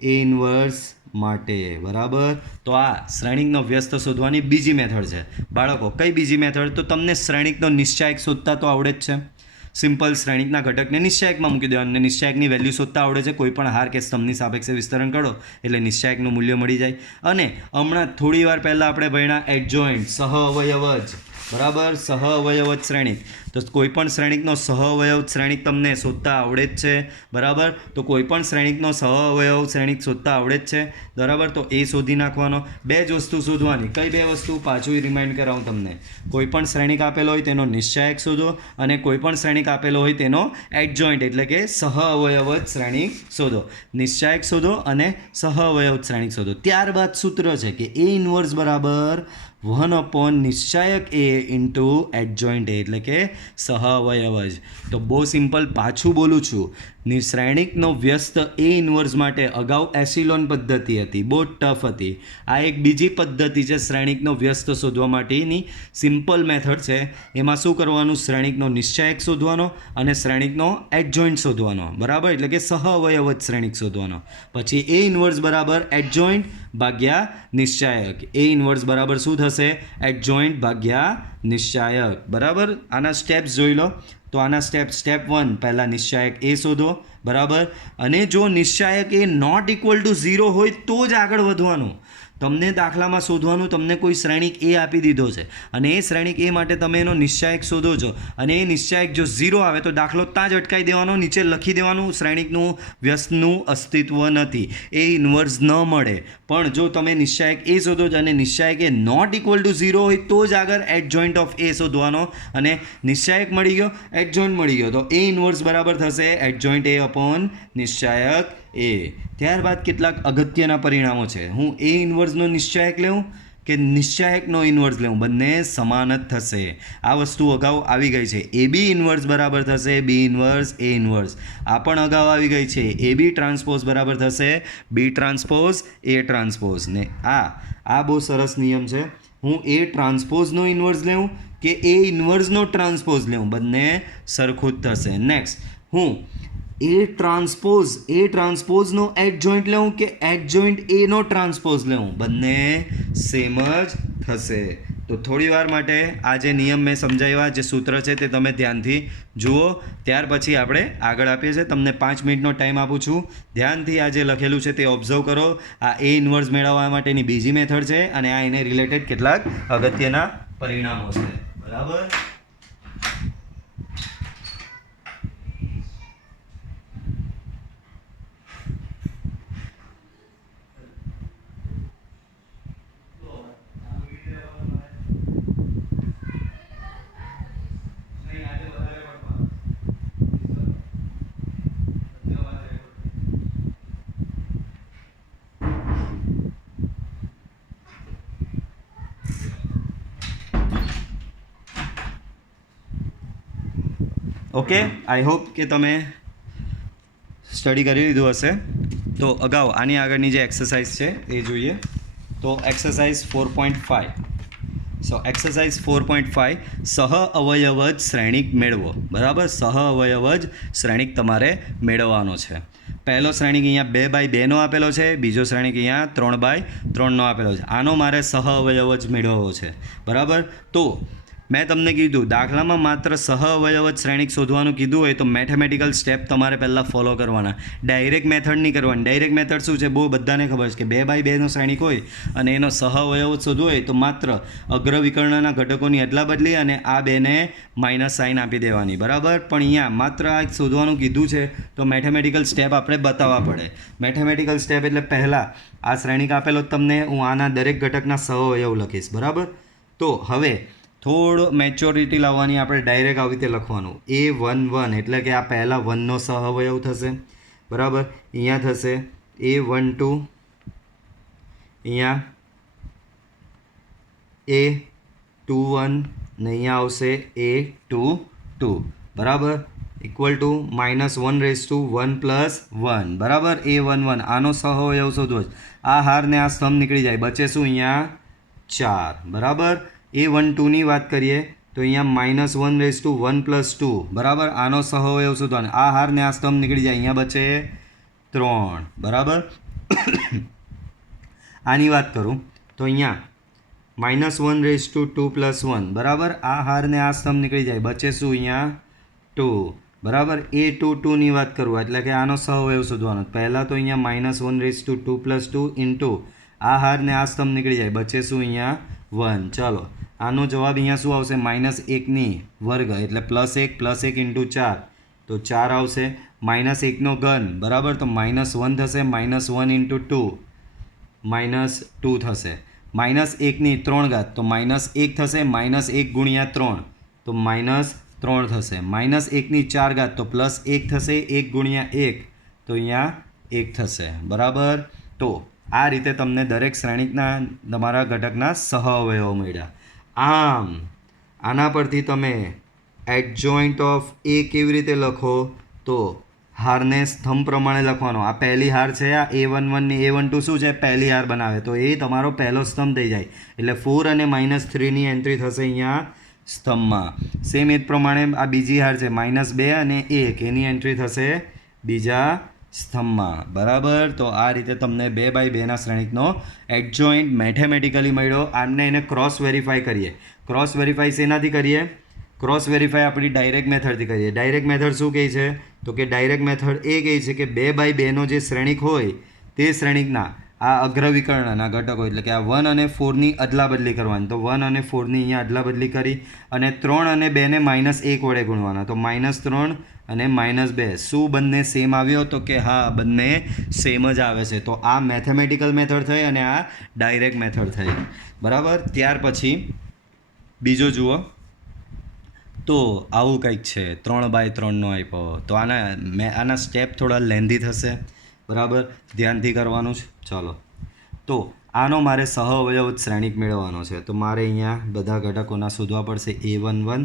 એ ઇન્વર્સ માટે, બરાબર? તો આ શ્રેણિકનો વ્યસ્ત શોધવાની બીજી મેથડ છે. બાળકો કઈ બીજી મેથડ? તો તમને શ્રેણિકનો નિશ્ચાયક શોધતા તો આવડે જ છે. સિમ્પલ શ્રેણિકના ઘટકને નિશ્ચાયકમાં મૂકી દેવાનું અને નિશ્ચાયકની વેલ્યુ શોધતા આવડે છે. કોઈ પણ હાર કે સ્તંભની સાપેક્ષે વિસ્તરણ કરો એટલે નિશ્ચાયકનું મૂલ્ય મળી જાય. અને હમણાં થોડી વાર પહેલાં આપણે ભણ્યા એડજોઇન્ટ, સહ અવયવ જ, બરાબર? સહ અવયવ જ શ્રેણિક. તો કોઈ પણ શ્રેણિકનો સહ અવયવ શ્રેણિક તમને શોધતા આવડે જ છે, બરાબર? તો કોઈ પણ શ્રેણિકનો સહ અવયવ શ્રેણિક શોધતા આવડે જ છે, બરાબર? તો એ શોધી નાખવાનો. બે જ વસ્તુ શોધવાની. કઈ બે વસ્તુ? પાછું રિમાઇન્ડ કરાવું તમને. કોઈ પણ શ્રેણિક આપેલો હોય તેનો નિશ્ચાયક શોધો અને કોઈ પણ શ્રેણિક આપેલો હોય તેનો એડજોઇન્ટ એટલે કે સહ અવયવ જ શ્રેણિક શોધો. નિશ્ચાયક શોધો અને સહ અવયવ શ્રેણિક શોધો. ત્યારબાદ સૂત્ર છે કે એ ઇન્વર્સ બરાબર 1 નિશ્ચાયક એ ઇન્ટુ એડજોઇન્ટ એ, એટલે કે સહ અવયવ જ. તો બહુ સિમ્પલ, પાછું બોલું છું. શ્રેણિકનો વ્યસ્ત એ ઇન્વર્સ માટે અગાઉ એસિલોન પદ્ધતિ હતી, બહુ ટફ હતી. આ એક બીજી પદ્ધતિ છે શ્રેણિકનો વ્યસ્ત શોધવા માટેની, સિમ્પલ મેથડ છે. એમાં શું કરવાનું? શ્રેણિકનો નિશ્ચાયક શોધવાનો અને શ્રેણિકનો એડજોઇન્ટ શોધવાનો, બરાબર? એટલે કે સહ અવયવ જ શ્રેણિક શોધવાનો. પછી એ ઇન્વર્સ બરાબર એડજોઇન્ટ ભાગ્યા નિશ્ચાયક. એ ઇન્વર્સ બરાબર શું થશે? એડજોઇન્ટ ભાગ્યા નિશ્ચાયક, બરાબર? આના સ્ટેપ્સ જોઈ લો. તો આના સ્ટેપ 1, પહેલાં નિશ્ચાયક એ શોધો, બરાબર? અને જો નિશ્ચાયક એ નોટ ઇક્વલ ટુ 0 હોય તો જ આગળ વધવાનું. તમને દાખલામાં શોધવાનું, તમને કોઈ શ્રેણિક એ આપી દીધો છે અને એ શ્રેણિક એ માટે તમે એનો નિશ્ચાયક શોધો છો અને એ નિશ્ચાયક જો 0 આવે તો દાખલો ત્યાં જ અટકાવી દેવાનો, નીચે લખી દેવાનું શ્રેણિકનું વ્યસ્તનું અસ્તિત્વ નથી, એ ઇન્વર્સ ન મળે. પણ જો તમે નિશ્ચાયક એ શોધો છો અને નિશ્ચાયક એ નોટ ઇક્વલ ટુ 0 હોય તો જ આગળ એડજોઇન્ટ ઓફ એ શોધવાનો. અને નિશ્ચાયક મળી ગયો, એડજોઇન્ટ મળી ગયો, તો એ ઇન્વર્સ બરાબર થશે એડજોઇન્ટ એ અપોન નિશ્ચાયક એ. ત્યારબાદ કેટલાક અગત્યના પરિણામો છે. હું એ ઇન્વર્સનો નિશ્ચાયક લેવું કે નિશ્ચાયકનો ઇન્વર્સ લેવું, બંને સમાન જ થશે. આ વસ્તુ અગાઉ આવી ગઈ છે. એ બી ઇન્વર્સ બરાબર થશે બી ઇન્વર્સ એ ઇન્વર્સ. આ પણ અગાઉ આવી ગઈ છે. એ બી ટ્રાન્સપોઝ બરાબર થશે બી ટ્રાન્સપોઝ એ ટ્રાન્સપોઝ. ને આ બહુ સરસ નિયમ છે. હું એ ટ્રાન્સપોઝનો ઇન્વર્સ લેવું કે એ ઇન્વર્સનો ટ્રાન્સપોઝ લેવું, બંને સરખું જ થશે. નેક્સ્ટ, હું એ ટ્રાન્સપોઝનો એડજોઇન્ટ લેવું કે એડજોઇન્ટ એનો ટ્રાન્સપોઝ લેવું, બંને સેમ જ થશે. તો થોડી વાર માટે આ જે નિયમ મેં સમજાવ્યા, જે સૂત્ર છે તે તમે ધ્યાનથી જુઓ. ત્યાર પછી આપણે આગળ આપીએ છીએ. તમને 5 મિનિટનો ટાઈમ આપું છું. ધ્યાનથી આ જે લખેલું છે તે ઓબ્ઝર્વ કરો. આ એ ઇન્વર્સ મેળવવા માટેની બીજી મેથડ છે અને આ એને રિલેટેડ કેટલાક અગત્યના પરિણામો છે, બરાબર? ઓકે, આઈ હોપ કે તમે સ્ટડી કરી લીધું હશે. તો અગાઉ આની આગળની જે એક્સરસાઇઝ છે એ જોઈએ. તો એક્સરસાઇઝ 4.5. એક્સરસાઇઝ 4.5, સહ અવયવ જ શ્રેણિક મેળવો, બરાબર? સહ અવયવ જ શ્રેણિક તમારે મેળવવાનો છે. પહેલો શ્રેણિક અહીંયા 2x2નો આપેલો છે, બીજો શ્રેણિક અહીંયા 3x3નો આપેલો છે. આનો મારે સહ અવયવ જ મેળવવો છે, બરાબર? તો મેં તમને કીધું દાખલામાં માત્ર સહ અવયવ જ શ્રેણિક શોધવાનું કીધું હોય તો મેથેમેટિકલ સ્ટેપ તમારે પહેલાં ફોલો કરવાના. ડાયરેક્ટ મેથડ નહીં કરવાની. ડાયરેક્ટ મેથડ શું છે? બહુ બધાને ખબર છે કે 2x2નો શ્રેણિક હોય અને એનો સહ અવયવ જ શોધવો હોય તો માત્ર અગ્રવિકર્ણના ઘટકોની અદલાબદલી અને આ બેને માઇનસ સાઇન આપી દેવાની, બરાબર? પણ અહીંયા માત્ર આ શોધવાનું કીધું છે તો મેથેમેટિકલ સ્ટેપ આપણે બતાવવા પડે. મેથેમેટિકલ સ્ટેપ એટલે પહેલાં આ શ્રેણિક આપેલો તમને, હું આના દરેક ઘટકના સહ અવયવ લખીશ, બરાબર? તો હવે થોડો મેચ્યોરિટી લાવવાની, આપણે ડાયરેક્ટ આવી રીતે લખવાનું. A11 એટલે કે આ પહેલાં 1નો સહ અવયવ થશે, બરાબર? અહીંયા થશે A12, અહીંયા A21 ને અહીંયા આવશે A22 બરાબર ઇક્વલ ટુ -1 + 1 બરાબર A11 આનો સહઅવયવ શોધવો છે. આ હાર ને આ સ્તંભ નીકળી જાય બચે શું અહીંયા 4 બરાબર A12ની વાત કરીએ તો અહીંયા -1 + 2 બરાબર આનો સહઅવયવ શોધવાનો. આ હાર ને આ સ્તંભ નીકળી જાય અહીંયા બચે 3 બરાબર આની વાત કરું તો અહીંયા -1 + 2 + 1 બરાબર આ હાર ને આ સ્તંભ નીકળી જાય બચે શું અહીંયા 2 બરાબર A22ની વાત કરું એટલે કે આનો સહઅવયવ શોધવાનો. પહેલાં તો અહીંયા -1 + 2 + 2 ઇન્ટુ આ હાર ને આ સ્તંભ નીકળી જાય બચે શું અહીંયા 1. ચાલો આનો જવાબ અહીંયા શું આવશે -1ની વર્ગ એટલે +1 ઇન્ટુ 4 તો 4 આવશે. -1નો ઘન બરાબર તો -1 થશે -1 ઇન્ટુ 2 -2 થશે. -1ની 3 ઘાત તો -1 થશે -1 ગુણ્યા 3 તો -3 થશે. -1ની 4 ઘાત તો +1 થશે 1 ગુણ્યા 1 તો અહીંયા 1 થશે બરાબર. તો આ રીતે તમને દરેક શ્રેણિકના તમારા ઘટકના સહઅવયવો મળ્યા. આમ આના પરથી તમે એડજોઇન્ટ ઓફ એ કેવી રીતે લખો તો હારને સ્તંભ પ્રમાણે લખવાનો. આ પહેલી હાર છે આ A11 ને A12 શું છે પહેલી હાર બનાવે તો એ તમારો પહેલો સ્તંભ થઈ જાય એટલે 4 અને -3ની એન્ટ્રી થશે અહીંયા સ્તંભમાં. સેમ એ જ પ્રમાણે આ બીજી હાર છે -2 અને 1 એની એન્ટ્રી થશે બીજા સ્તંભમાં બરાબર. તો આ રીતે તમને 2x2ના શ્રેણિકનો એડજોઇન્ટ મેથેમેટિકલી મળ્યો. આમને એને ક્રોસ વેરીફાઈ કરીએ. ક્રોસ વેરીફાઈ શેનાથી કરીએ? ક્રોસ વેરીફાઈ આપણી ડાયરેક્ટ મેથડથી કરીએ. ડાયરેક્ટ મેથડ શું કહે છે તો કે ડાયરેક્ટ મેથડ એ કહે છે કે 2x2નો જે શ્રેણિક હોય તે શ્રેણિકના આ અગ્રવિકર્ણના ઘટકો એટલે કે આ 1 અને 4ની અદલાબદલી કરવાની. તો 1 અને 4ની અહીંયા અદલાબદલી કરી અને 3 અને 2ને -1 વડે ગુણવાના. તો -3 અને -2 શું બંને સેમ આવ્યો તો કે હા બંને સેમ જ આવે છે. તો આ મેથેમેટિકલ મેથડ થઈ અને આ ડાયરેક્ટ મેથડ થઈ બરાબર. ત્યાર પછી બીજો જુઓ તો આવું કંઈક છે 3x3નો આપ્યો તો આના સ્ટેપ થોડા લેન્ધી થશે બરાબર ધ્યાનથી કરવાનું છે. ચાલો તો આનો મારે સહઅવયવ શ્રેણિક મેળવવાનો છે તો મારે અહીંયા બધા ઘટકોના શોધવા પડશે. A11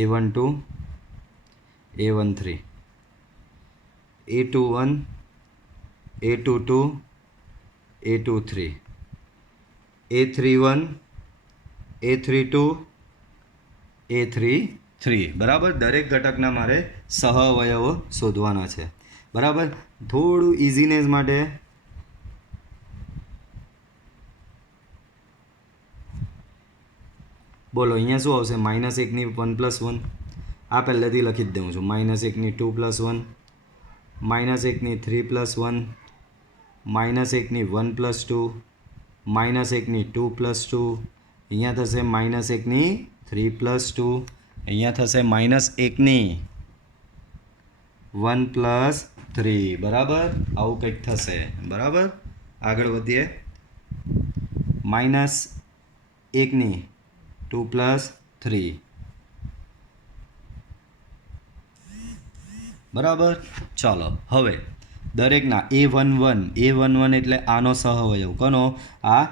A12 A13 A21 A22 A23 A31 A32 A33 બરાબર. દરેક ઘટકના મારે સહઅવયવો શોધવાના છે બરાબર. થોડું ઇઝીનેસ માટે બોલો અહીંયા શું આવશે -1ની 1 + 1 આ પહેલેથી લખી જ દઉં છું. -1ની 2 + 1 -1ની 3 + 1 -1ની 1 + 2 -1ની 2 + 2 અહીંયા થશે -1ની 3 + 2 અહીંયા થશે -1ની 1 + 3 બરાબર આવું કંઈક થશે બરાબર. આગળ વધીએ -1ની 2 + 3 બરાબર. ચાલો હવે દરેકના A11 એટલે આનો સહઅવયવ કોનો આ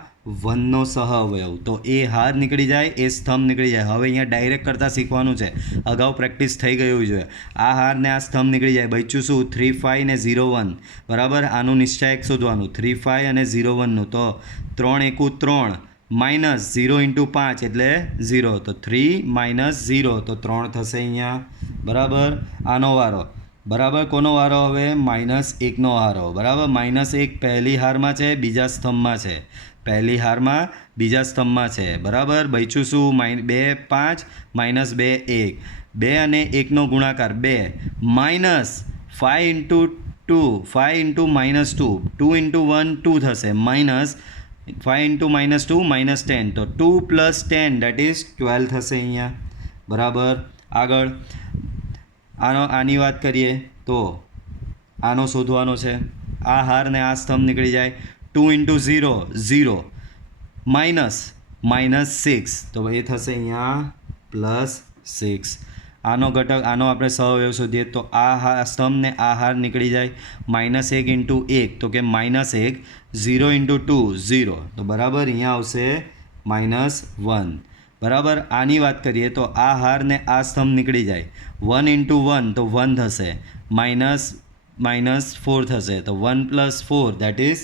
1નો સહઅવયવ તો એ હાર નીકળી જાય એ સ્તંભ નીકળી જાય. હવે અહીંયા ડાયરેક્ટ કરતાં શીખવાનું છે અગાઉ પ્રેક્ટિસ થઈ ગયું છે. આ હાર ને આ સ્તંભ નીકળી જાય બચ્યું શું 3 5 ને 0 1 બરાબર. આનું નિશ્ચાયક શોધવાનું 3 5 અને 0 1નું તો 3 × 3 -0 × 5 એટલે 0 તો 3 - 0 તો 3 થશે અહીંયા બરાબર. આનો વારો બરાબર કોનો વારો હવે -1નો વારો બરાબર. -1 પહેલી હારમાં છે બીજા સ્તંભમાં છે પહેલી હારમાં બીજા સ્તંભમાં છે બરાબર. બચ્યું શું 2 5 -2 1 2 અને 1નો ગુણાકાર 2 -5 × 2 5 × -2 2 × 1 2 થશે -5 × -2 -10 તો 2 + 10 that is 12 થશે અહીંયા બરાબર. આગળ આની વાત કરીએ તો આનો શોધવાનો છે. આ હાર ને આ સ્તંભ નીકળી જાય 2 × 0 0 -6 તો એ થશે અહીંયા +6. આનો ઘટક આનો આપણે સહઅવયવ શોધીએ તો આ સ્તંભ ને આ હાર નીકળી જાય -1 × 1 તો કે -1 0 × 2 0 તો બરાબર અહીંયા આવશે -1 બરાબર. આની વાત કરીએ તો આ હાર ને આ સ્તંભ નીકળી જાય. 1 × 1 તો 1 થશે, -4 થશે તો 1 + 4 દેટ ઇઝ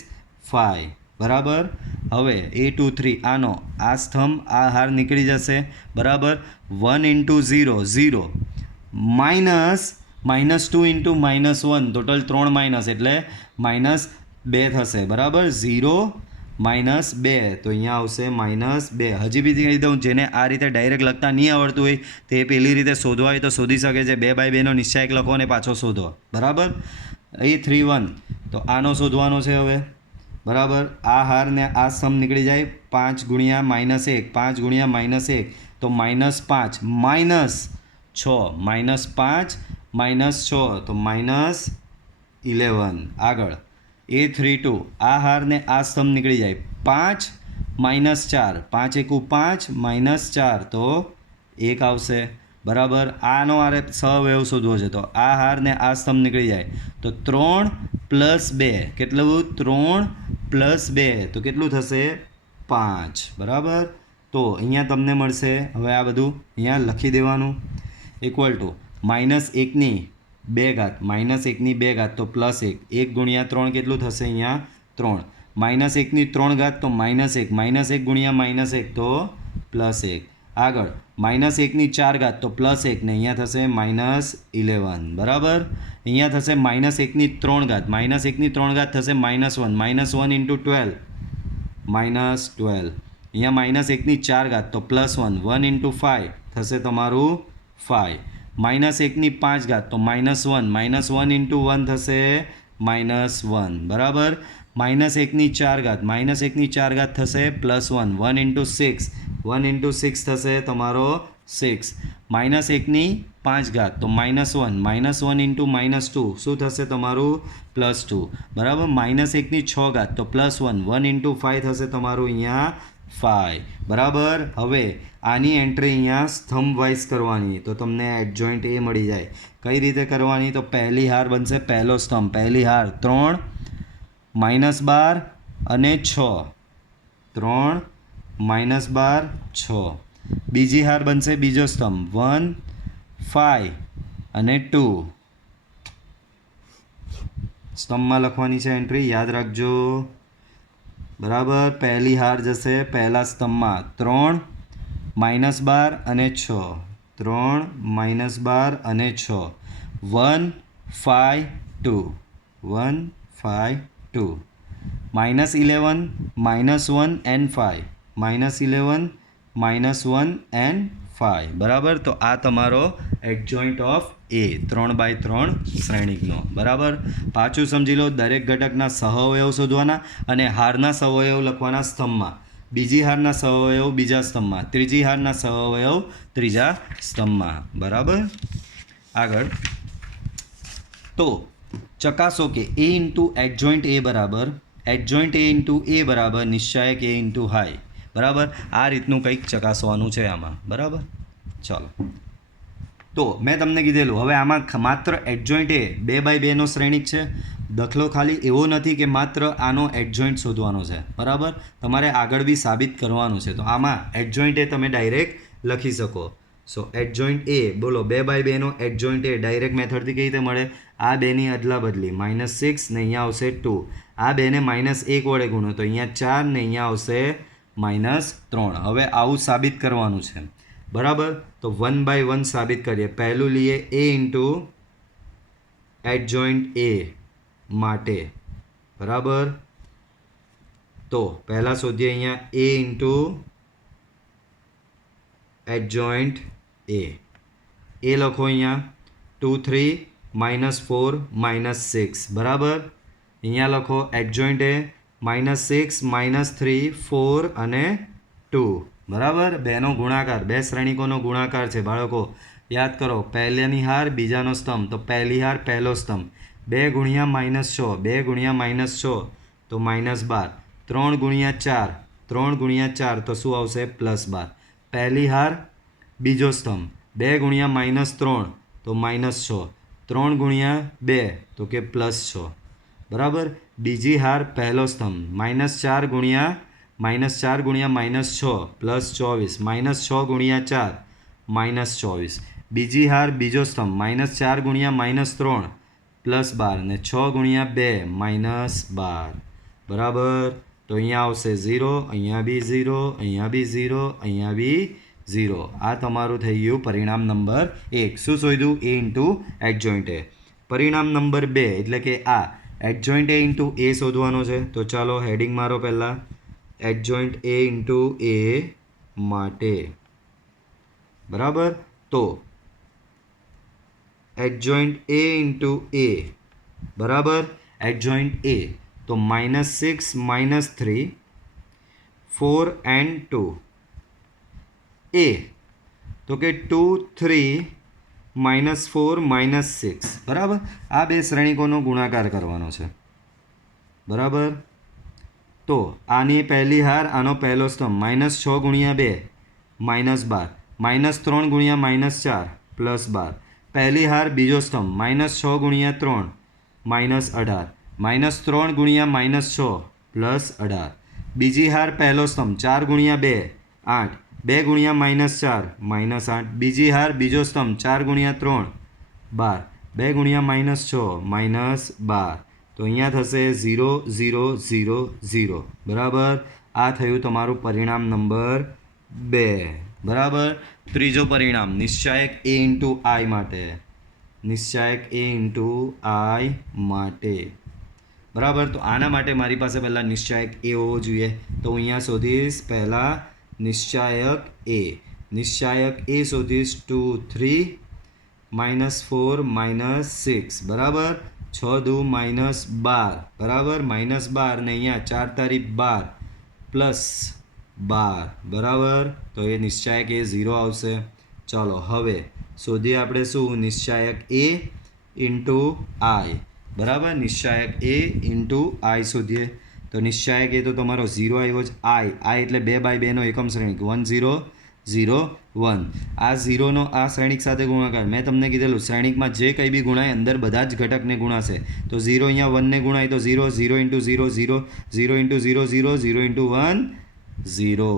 5 બરાબર. હવે A23 આનો આ સ્તંભ આ હાર નીકળી જશે બરાબર. 1 × 0 0 -2 × -1 ટોટલ 3 માઇનસ એટલે -2 થશે બરાબર. 0 -2 તો અહીંયા આવશે -2. હજી બી કહી દઉં, જેને આ રીતે ડાયરેક્ટ લખતા નહીં આવડતું હોય તે પેલી રીતે શોધવા હોય તો શોધી શકે છે. 2/2નો નિશ્ચાયક લખો અને પાછો શોધો બરાબર. A31 તો આનો શોધવાનો છે હવે બરાબર. આ હાર ને આ સ્તંભ નીકળી જાય. 5 × -1 5 × -1 તો -5 -6 -5 -6 તો -11. આગળ A32 આ હાર ને આ સ્તંભ નીકળી જાય. 5 -4 5 × 5 -4 તો 1 આવશે બરાબર. આનો આરે સહઅવયવ શોધવો છે તો આ હાર ને આ સ્તંભ નીકળી જાય તો 3 + 2 કેટલું? 3 + 2 તો કેટલું થશે? 5 બરાબર. તો અહીંયા તમને મળશે. હવે આ બધું અહીંયા લખી દેવાનું. ઇક્વલ ટુ -1 + 2 તો +1 1 × 3 કેટલું થશે? અહીંયા 3 -1 + 3 તો -1 -1 × -1 તો +1. આગળ -1 + 4 તો +1 ને અહીંયા થશે -11 બરાબર. અહીંયા થશે -1 + 3 -1 + 3 થશે -1 -1 × 12 -12. અહીંયા -1 + 4 તો +1 1 × 5 થશે તમારું 5. -1 + 5 તો -1 -1 × 1 થશે -1 બરાબર. -1 + 4 થશે +1 1 × 6 1 × 6 થશે તમારો 6. -1 + 5 તો -1 -1 × -2 શું થશે તમારું? +2 બરાબર. -1 + 6 તો +1 1 × 5 થશે તમારું અહીંયા 5 બરાબર. હવે આની એન્ટ્રી અહીંયા સ્તંભ વાઇઝ કરવાની તો તમને એડજોઇન્ટ એ મળી જાય. કઈ રીતે કરવાની? તો પહેલી હાર બનશે પહેલો સ્તંભ. પહેલી હાર 3 -12 અને 6 3 -12 6. બીજી હાર બનશે બીજો સ્તંભ 1 5 અને 2. સ્તંભમાં લખવાની છે એન્ટ્રી, યાદ રાખજો બરાબર. પહેલી હાર જશે પહેલા સ્તંભમાં 3 -12 અને 6 3 -12 અને 6 1 5 2 1 5 2 -11 -1 and 5 -11 -1 and 5 બરાબર. તો આ તમારો એડજોઇન્ટ ઓફ A 3/3 શ્રેણિકનો બરાબર. પાછું સમજી લો, દરેક ઘટકના સહઅવયવ શોધવાના અને હારના સહઅવયવ લખવાના સ્તંભમાં. બીજી હારના સહઅવયવ બીજા સ્તંભમાં, ત્રીજી હારના સહઅવયવ ત્રીજા સ્તંભમાં બરાબર. આગળ તો ચકાસો કે A × એડજોઇન્ટ A બરાબર એડજોઇન્ટ A × A બરાબર નિશ્ચાયક A × હાઈ બરાબર. આ રીતનું કંઈક ચકાસવાનું છે આમાં બરાબર. ચાલો, તો મેં તમને કીધેલું હવે આમાં માત્ર એડજોઇન્ટ A 2/2નો શ્રેણિક છે. દાખલો ખાલી એવો નથી કે માત્ર આનો એડજોઇન્ટ શોધવાનો છે બરાબર. તમારે આગળ બી સાબિત કરવાનું છે. તો આમાં એડજોઇન્ટ A તમે ડાયરેક્ટ લખી શકો. સો એડજોઇન્ટ A બોલો 2/2નો એડજોઇન્ટ A ડાયરેક્ટ મેથડથી કઈ રીતે મળે? આ બેની અદલા બદલી -6 ને અહીંયા આવશે 2. આ બેને -1 વડે ગુણો તો અહીંયા 4 ને અહીંયા આવશે -3. હવે આવું સાબિત કરવાનું છે બરાબર. તો 1/1 સાબિત કરીએ. પહેલું લઈએ A × એડજોઇન્ટ A માટે બરાબર. તો પહેલાં શોધીએ અહીંયા A × એડજોઇન્ટ A. એ લખો અહીંયા 2 3 -4 -6 બરાબર. અહીંયા લખો એડજોઇન્ટ A -6 -3 4 અને 2 બરાબર. બેનો ગુણાકાર, બે શ્રેણિકોનો ગુણાકાર છે બાળકો, યાદ કરો. પહેલાની હાર બીજાનો સ્તંભ તો પહેલી હાર પહેલો સ્તંભ. 2 × -6 2 × -6 તો -12. 3 × 4 3 × 4 તો શું આવશે? +12. પહેલી હાર બીજો સ્તંભ 2 × -3 તો -6. 3 × 2 તો કે +6 બરાબર. બીજી હાર પહેલો સ્તંભ -4 × -4 ગુણ્યા -6 +24 -6 ગુણ્યા 4 -24 બીજી હાર બીજો સ્તંભ -4 ગુણ્યા -3 +12 ને 6 ગુણ્યા 2 -12 બરાબર. તો અહીંયા આવશે 0, અહીંયા બી 0, અહીંયા બી 0, અહીંયા બી 0. આ તમારું થઈ ગયું પરિણામ નંબર 1. શું શોધ્યું? એ ઇન્ટુ એડજોઇન્ટ એ. પરિણામ નંબર 2 એટલે કે આ એડજોઇન્ટ એ ઇન્ટુ એ શોધવાનો છે. તો ચાલો હેડિંગ મારો પહેલાં એડજોઇન્ટ એ ઇન્ટુ એ માટે બરાબર. તો એડજોઇન્ટ એ ઇન્ટુ એ બરાબર એડજોઇન્ટ એ તો -6 -3 4 and 2 એ તો કે 2 3 -4 -6 બરાબર. આ બે શ્રેણિકોનો ગુણાકાર કરવાનો છે બરાબર. તો આની પહેલી હાર આનો પહેલો સ્તંભ -6 ગુણ્યા 2 -12 -3 ગુણ્યા -4 +12 પહેલી હાર બીજો સ્તંભ -6 ગુણ્યા 3 -18 -3 ગુણ્યા -6 +18 બીજી હાર પહેલો સ્તંભ 4 ગુણ્યા 2 8 2 ગુણ્યા -4 -8 બીજી હાર બીજો સ્તંભ 4 ગુણ્યા 3 12 2 ગુણ્યા -6 -12 તો અહીંયા થશે 0 0 0 0 બરાબર. આ થયું તમારું પરિણામ નંબર 2 બરાબર. ત્રીજો પરિણામ નિશ્ચાયક એ ઇન્ટુ આઈ માટે નિશ્ચાયક એ ઇન્ટુ આઈ માટે બરાબર. તો આના માટે મારી પાસે પહેલાં નિશ્ચાયક એ હોવો જોઈએ. તો અહીંયા શોધીશ પહેલાં નિશ્ચાયક એ. નિશ્ચાયક એ શોધીશ 2 3 -4 -6 બરાબર. 6 દુ -12 બરાબર -12 ને અહીંયા 4 તારીખ 12 +12 બરાબર. તો એ નિશ્ચાયક એ 0 આવશે. ચાલો હવે શોધીએ આપણે શું? નિશ્ચાયક એ ઇન્ટુ આઈ બરાબર. નિશ્ચાયક એ ઇન્ટુ આઈ શોધીએ. તો નિશ્ચાયક એ તો તમારો 0 આવ્યો જ. આઈ એટલે 2/2 નો એકમ શ્રેણિક 1 0 0 1. આ 0નો આ શ્રેણિક સાથે ગુણાકાર મેં તમને કીધેલું શ્રેણિકમાં જે કંઈ બી ગુણાય અંદર બધા જ ઘટકને ગુણાશે. તો 0 અહીંયા 1ને ગુણાય તો 0 0 ઇન્ટુ 0 0 0 ઇન્ટુ 0 0 0 ઇન્ટુ 1 0.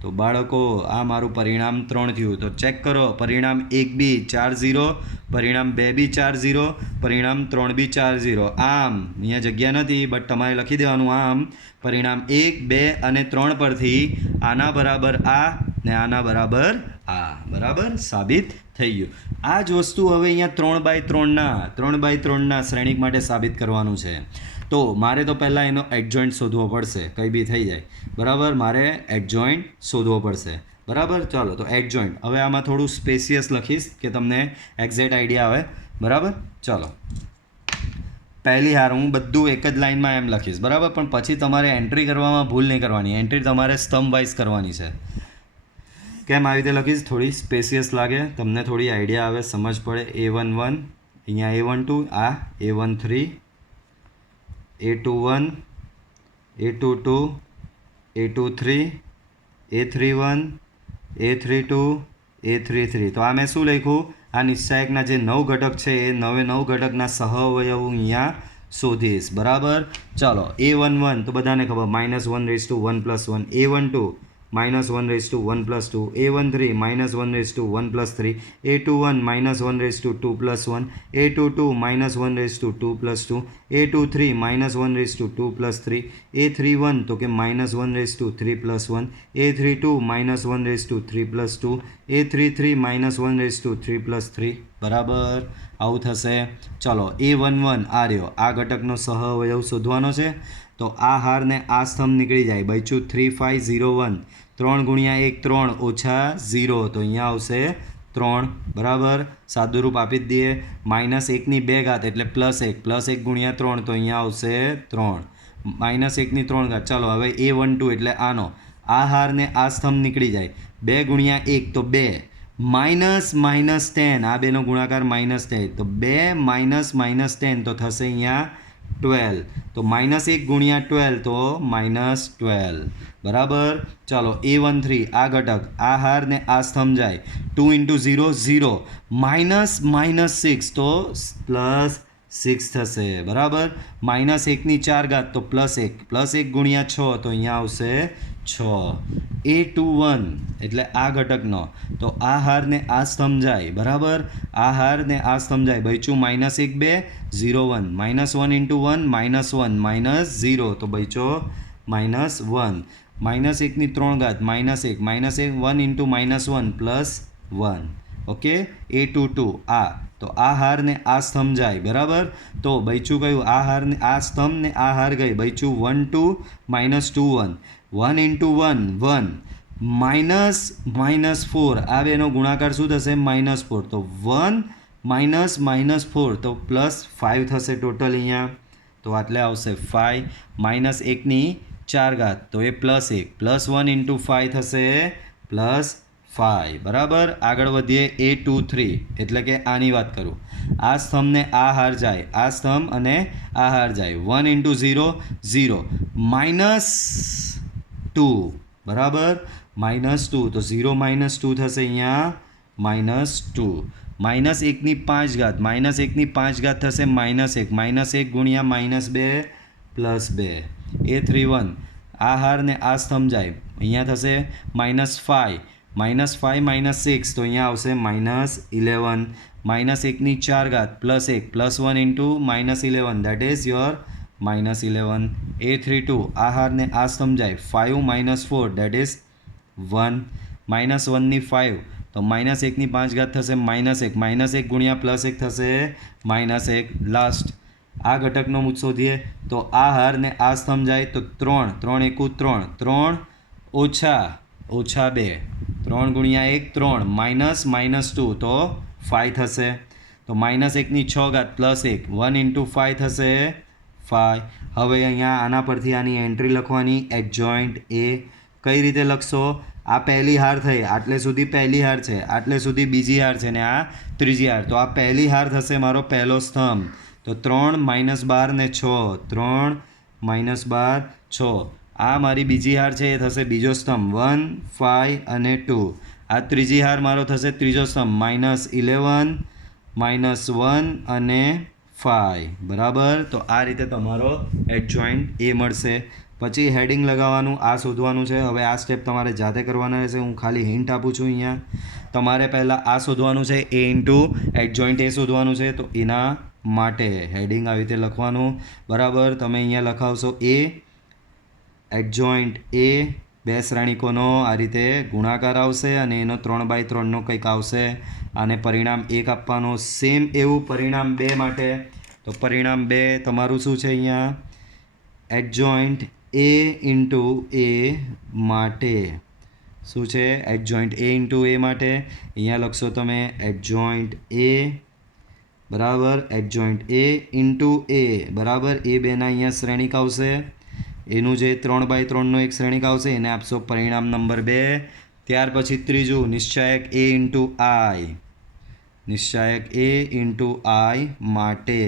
તો બાળકો આ મારું પરિણામ 3 થયું. તો ચેક કરો પરિણામ 1 બી 4 0, પરિણામ 2 બી 4 0, પરિણામ 3 બી 4 0. આમ અહીંયા જગ્યા નથી બટ તમારે લખી દેવાનું. આમ પરિણામ 1 2 અને 3 પરથી આના બરાબર આ ને આના બરાબર આ બરાબર સાબિત થઈ ગયું. આ જ વસ્તુ હવે અહીંયા 3/3ના શ્રેણિક માટે સાબિત કરવાનું છે. તો મારે તો પહેલાં એનો એડજોઇન્ટ શોધવો પડશે. કંઈ બી થઈ જાય બરાબર. મારે એડજોઇન્ટ શોધવો પડશે બરાબર. ચાલો તો એડજોઇન્ટ હવે આમાં થોડું સ્પેસિયસ લખીશ કે તમને એક્ઝેક્ટ આઈડિયા આવે બરાબર. ચાલો પહેલી હાર હું બધું એક જ લાઇનમાં એમ લખીશ બરાબર. પણ પછી તમારે એન્ટ્રી કરવામાં ભૂલ નહીં કરવાની. એન્ટ્રી તમારે સ્તંભ વાઇઝ કરવાની છે. કેમ આવી રીતે લખીશ? થોડી સ્પેસિયસ લાગે તમને, થોડી આઈડિયા આવે, સમજ પડે. A11 અહીંયા A12 આ A13 A21 A22 A23 A31 A32 A33. તો આ મેં શું લખ્યું? આ નિશ્ચાયકના જે 9 ઘટક છે એ 9 ઘટકના સહઅવયવો અહીંયા શોધીશ બરાબર. ચાલો A11 તો બધાને ખબર -1/1 + 1, A12 -1/1 + 2, A13 -1/1 + 3, A21 -1/2 + 1, A22 -1/2 + 2, A23 -1/2 + 3, A31 તો કે -1/3 + 1, A32 -1/3 + 2, A33 -1/3 + 3 બરાબર. આવું થશે. ચાલો A11 આ રહ્યો, આ ઘટકનો સહઅવયવ શોધવાનો છે. તો આ હારને આ સ્તંભ નીકળી જાય. બચ્યું 3 5 0 1, 3 ગુણ્યા 1 3 ઓછા 0 તો અહીંયા આવશે 3 બરાબર. સાદુરૂપ આપી જ દઈએ. -1ની 2 ઘાત એટલે +1 ગુણ્યા 3 તો અહીંયા આવશે 3. -1ની 3 ઘાત. ચાલો હવે A12 એટલે આનો આ હારને આ સ્તંભ નીકળી જાય. 2 ગુણ્યા 1 તો 2, -10 આ બેનો ગુણાકાર -10 તો 2 -10 તો થશે અહીંયા 12. તો -1 ગુણ્યા 12 તો -12 બરાબર. ચાલો A13 આ ઘટક આ હાર ને આ સ્તંભ જાય. 2 × 0 0, -6 તો 6 થશે બરાબર. -1/4 તો +1 ગુણ્યા 6 તો અહીંયા આવશે 6. A21 એટલે આ ઘટકનો, તો આ હારને આ સ્તંભ જાય બરાબર, આ હારને આ સ્તંભ જાય. બચ્યું -1 2 0 1 -1 × 1 -1 -0 તો બચ્યો -1. -1 ની 3 ઘાત -1 -1 × -1 +1. ઓકે. A22 આ, તો આ હારને આ સ્તંભ જાય બરાબર. તો બચ્યું કયું? આ હારને આ સ્તંભ ને આ હાર ગઈ. બચ્યું 1 2 -2 1 1 × 1 1 -4. આ બેનો ગુણાકાર શું થશે? -4. તો 1 -4 તો +5 થશે ટોટલ અહીંયા. તો આટલે આવશે 5. -1 ની 4 ઘાત તો એ +1 +1 × 5 થશે +5 બરાબર. આગળ વધીએ. A23 એટલે કે આની વાત કરું. આ સ્તંભને આ હાર જાય, આ સ્તંભ અને આ હાર જાય. 1 × 0 0 -2 બરાબર, -2 તો 0 -2 થશે અહીંયા -2. -1 ની 5 ઘાત -1 ની 5 ઘાત થશે -1 -1 ગુણ્યા -2 +2. A31 આ હાર ને આ સ્તંભ જાય, અહીંયા થશે -5 -5 -6 તો અહીંયા આવશે -11. -1 ની 4 ઘાત +1 +1 × -11 that is your -11. A32 આ હાર ને આ સ્તંભ જાય, 5 - 4 that is 1. -1 ની 5 તો -1 ની 5 ઘાત થશે -1 -1 ગુણ્યા +1 થશે -1. લાસ્ટ આ ઘટકનો મુદ્દો શોધીએ. તો આ હાર ને આ સ્તંભ જાય તો 3 3 × 1 3 ઓછા 2 3 ગુણ્યા 1 3 -2 તો 5 થશે. તો -1 ની 6 ઘાત +1 1 × 5 થશે 5. હવે અહીંયા આના પરથી આની એન્ટ્રી લખવાની. એડજોઇન્ટ A કઈ રીતે લખશો? આ પહેલી હાર થઈ, આટલે સુધી પહેલી હાર છે, આટલે સુધી બીજી હાર છે ને આ ત્રીજી હાર. તો આ પહેલી હાર થશે મારો પહેલો સ્તંભ. તો 3 -12 ને 6 3 -12 6. આ મારી બીજી હાર છે, એ થશે બીજો સ્તંભ 1 5 અને 2. આ ત્રીજી હાર મારો થશે ત્રીજો સ્તંભ -11 -1 અને 5 બરાબર. તો આ રીતે તમારો એડજોઇન્ટ A મળશે. પછી હેડિંગ લગાવવાનું, આ શોધવાનું છે. હવે આ સ્ટેપ તમારે જાતે કરવાના રહેશે, હું ખાલી હિન્ટ આપું છું અહીંયા. તમારે પહેલાં આ શોધવાનું છે, A × એડજોઇન્ટ A શોધવાનું છે. તો એના માટે હેડિંગ આવી રીતે લખવાનું બરાબર. તમે અહીંયા લખાવશો A એડજોઇન્ટ A, બે શ્રેણિકોનો આ રીતે ગુણાકાર આવશે અને એનો 3/3 કંઈક આવશે. આને પરિણામ 1 આપવાનો. સેમ એવું પરિણામ 2 માટે. તો પરિણામ 2 તમારું શું છે અહીંયા? એડજોઇન્ટ A × A માટે શું છે? એડજોઇન્ટ A × A માટે અહીંયા લખશો તમે એડજોઇન્ટ A બરાબર, એડજોઇન્ટ A × A બરાબર. એ બેના અહીંયા શ્રેણિક આવશે, એનું જે 3/3 એક શ્રેણિક આવશે એને આપશો પરિણામ નંબર 2. ત્યાર પછી ત્રીજું નિશ્ચાયક A × I, નિશ્ચાયક A × I માટે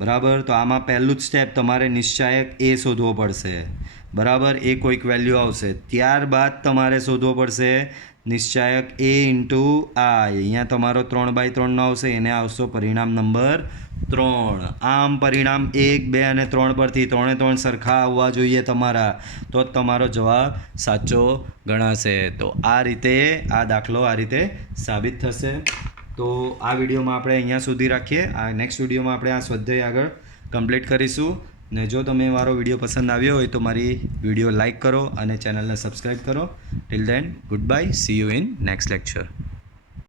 બરાબર. તો આમાં પહેલું જ સ્ટેપ તમારે નિશ્ચાયક A શોધવો પડશે બરાબર. એ કોઈક વેલ્યુ આવશે, ત્યારબાદ તમારે શોધવો પડશે નિશ્ચાયક A × I. અહીંયા તમારો 3/3 આવશે, એને આવશો પરિણામ નંબર 3. આમ પરિણામ 1 2 અને 3 પરથી 3 સરખા આવવા જોઈએ તમારા, તો જ તમારો જવાબ સાચો ગણાશે. તો આ રીતે આ દાખલો આ રીતે સાબિત થશે. તો આ વિડીયોમાં આપણે અહીંયા સુધી રાખીએ. આ નેક્સ્ટ વિડીયોમાં આપણે આ સ્વાધ્યાય આગળ કમ્પ્લીટ કરીશું. ને જો તમે મારો વિડીયો પસંદ આવ્યો હોય તો મારી વિડીયો લાઇક કરો અને ચેનલને સબસ્ક્રાઈબ કરો. Till then good bye, C you in next lecture.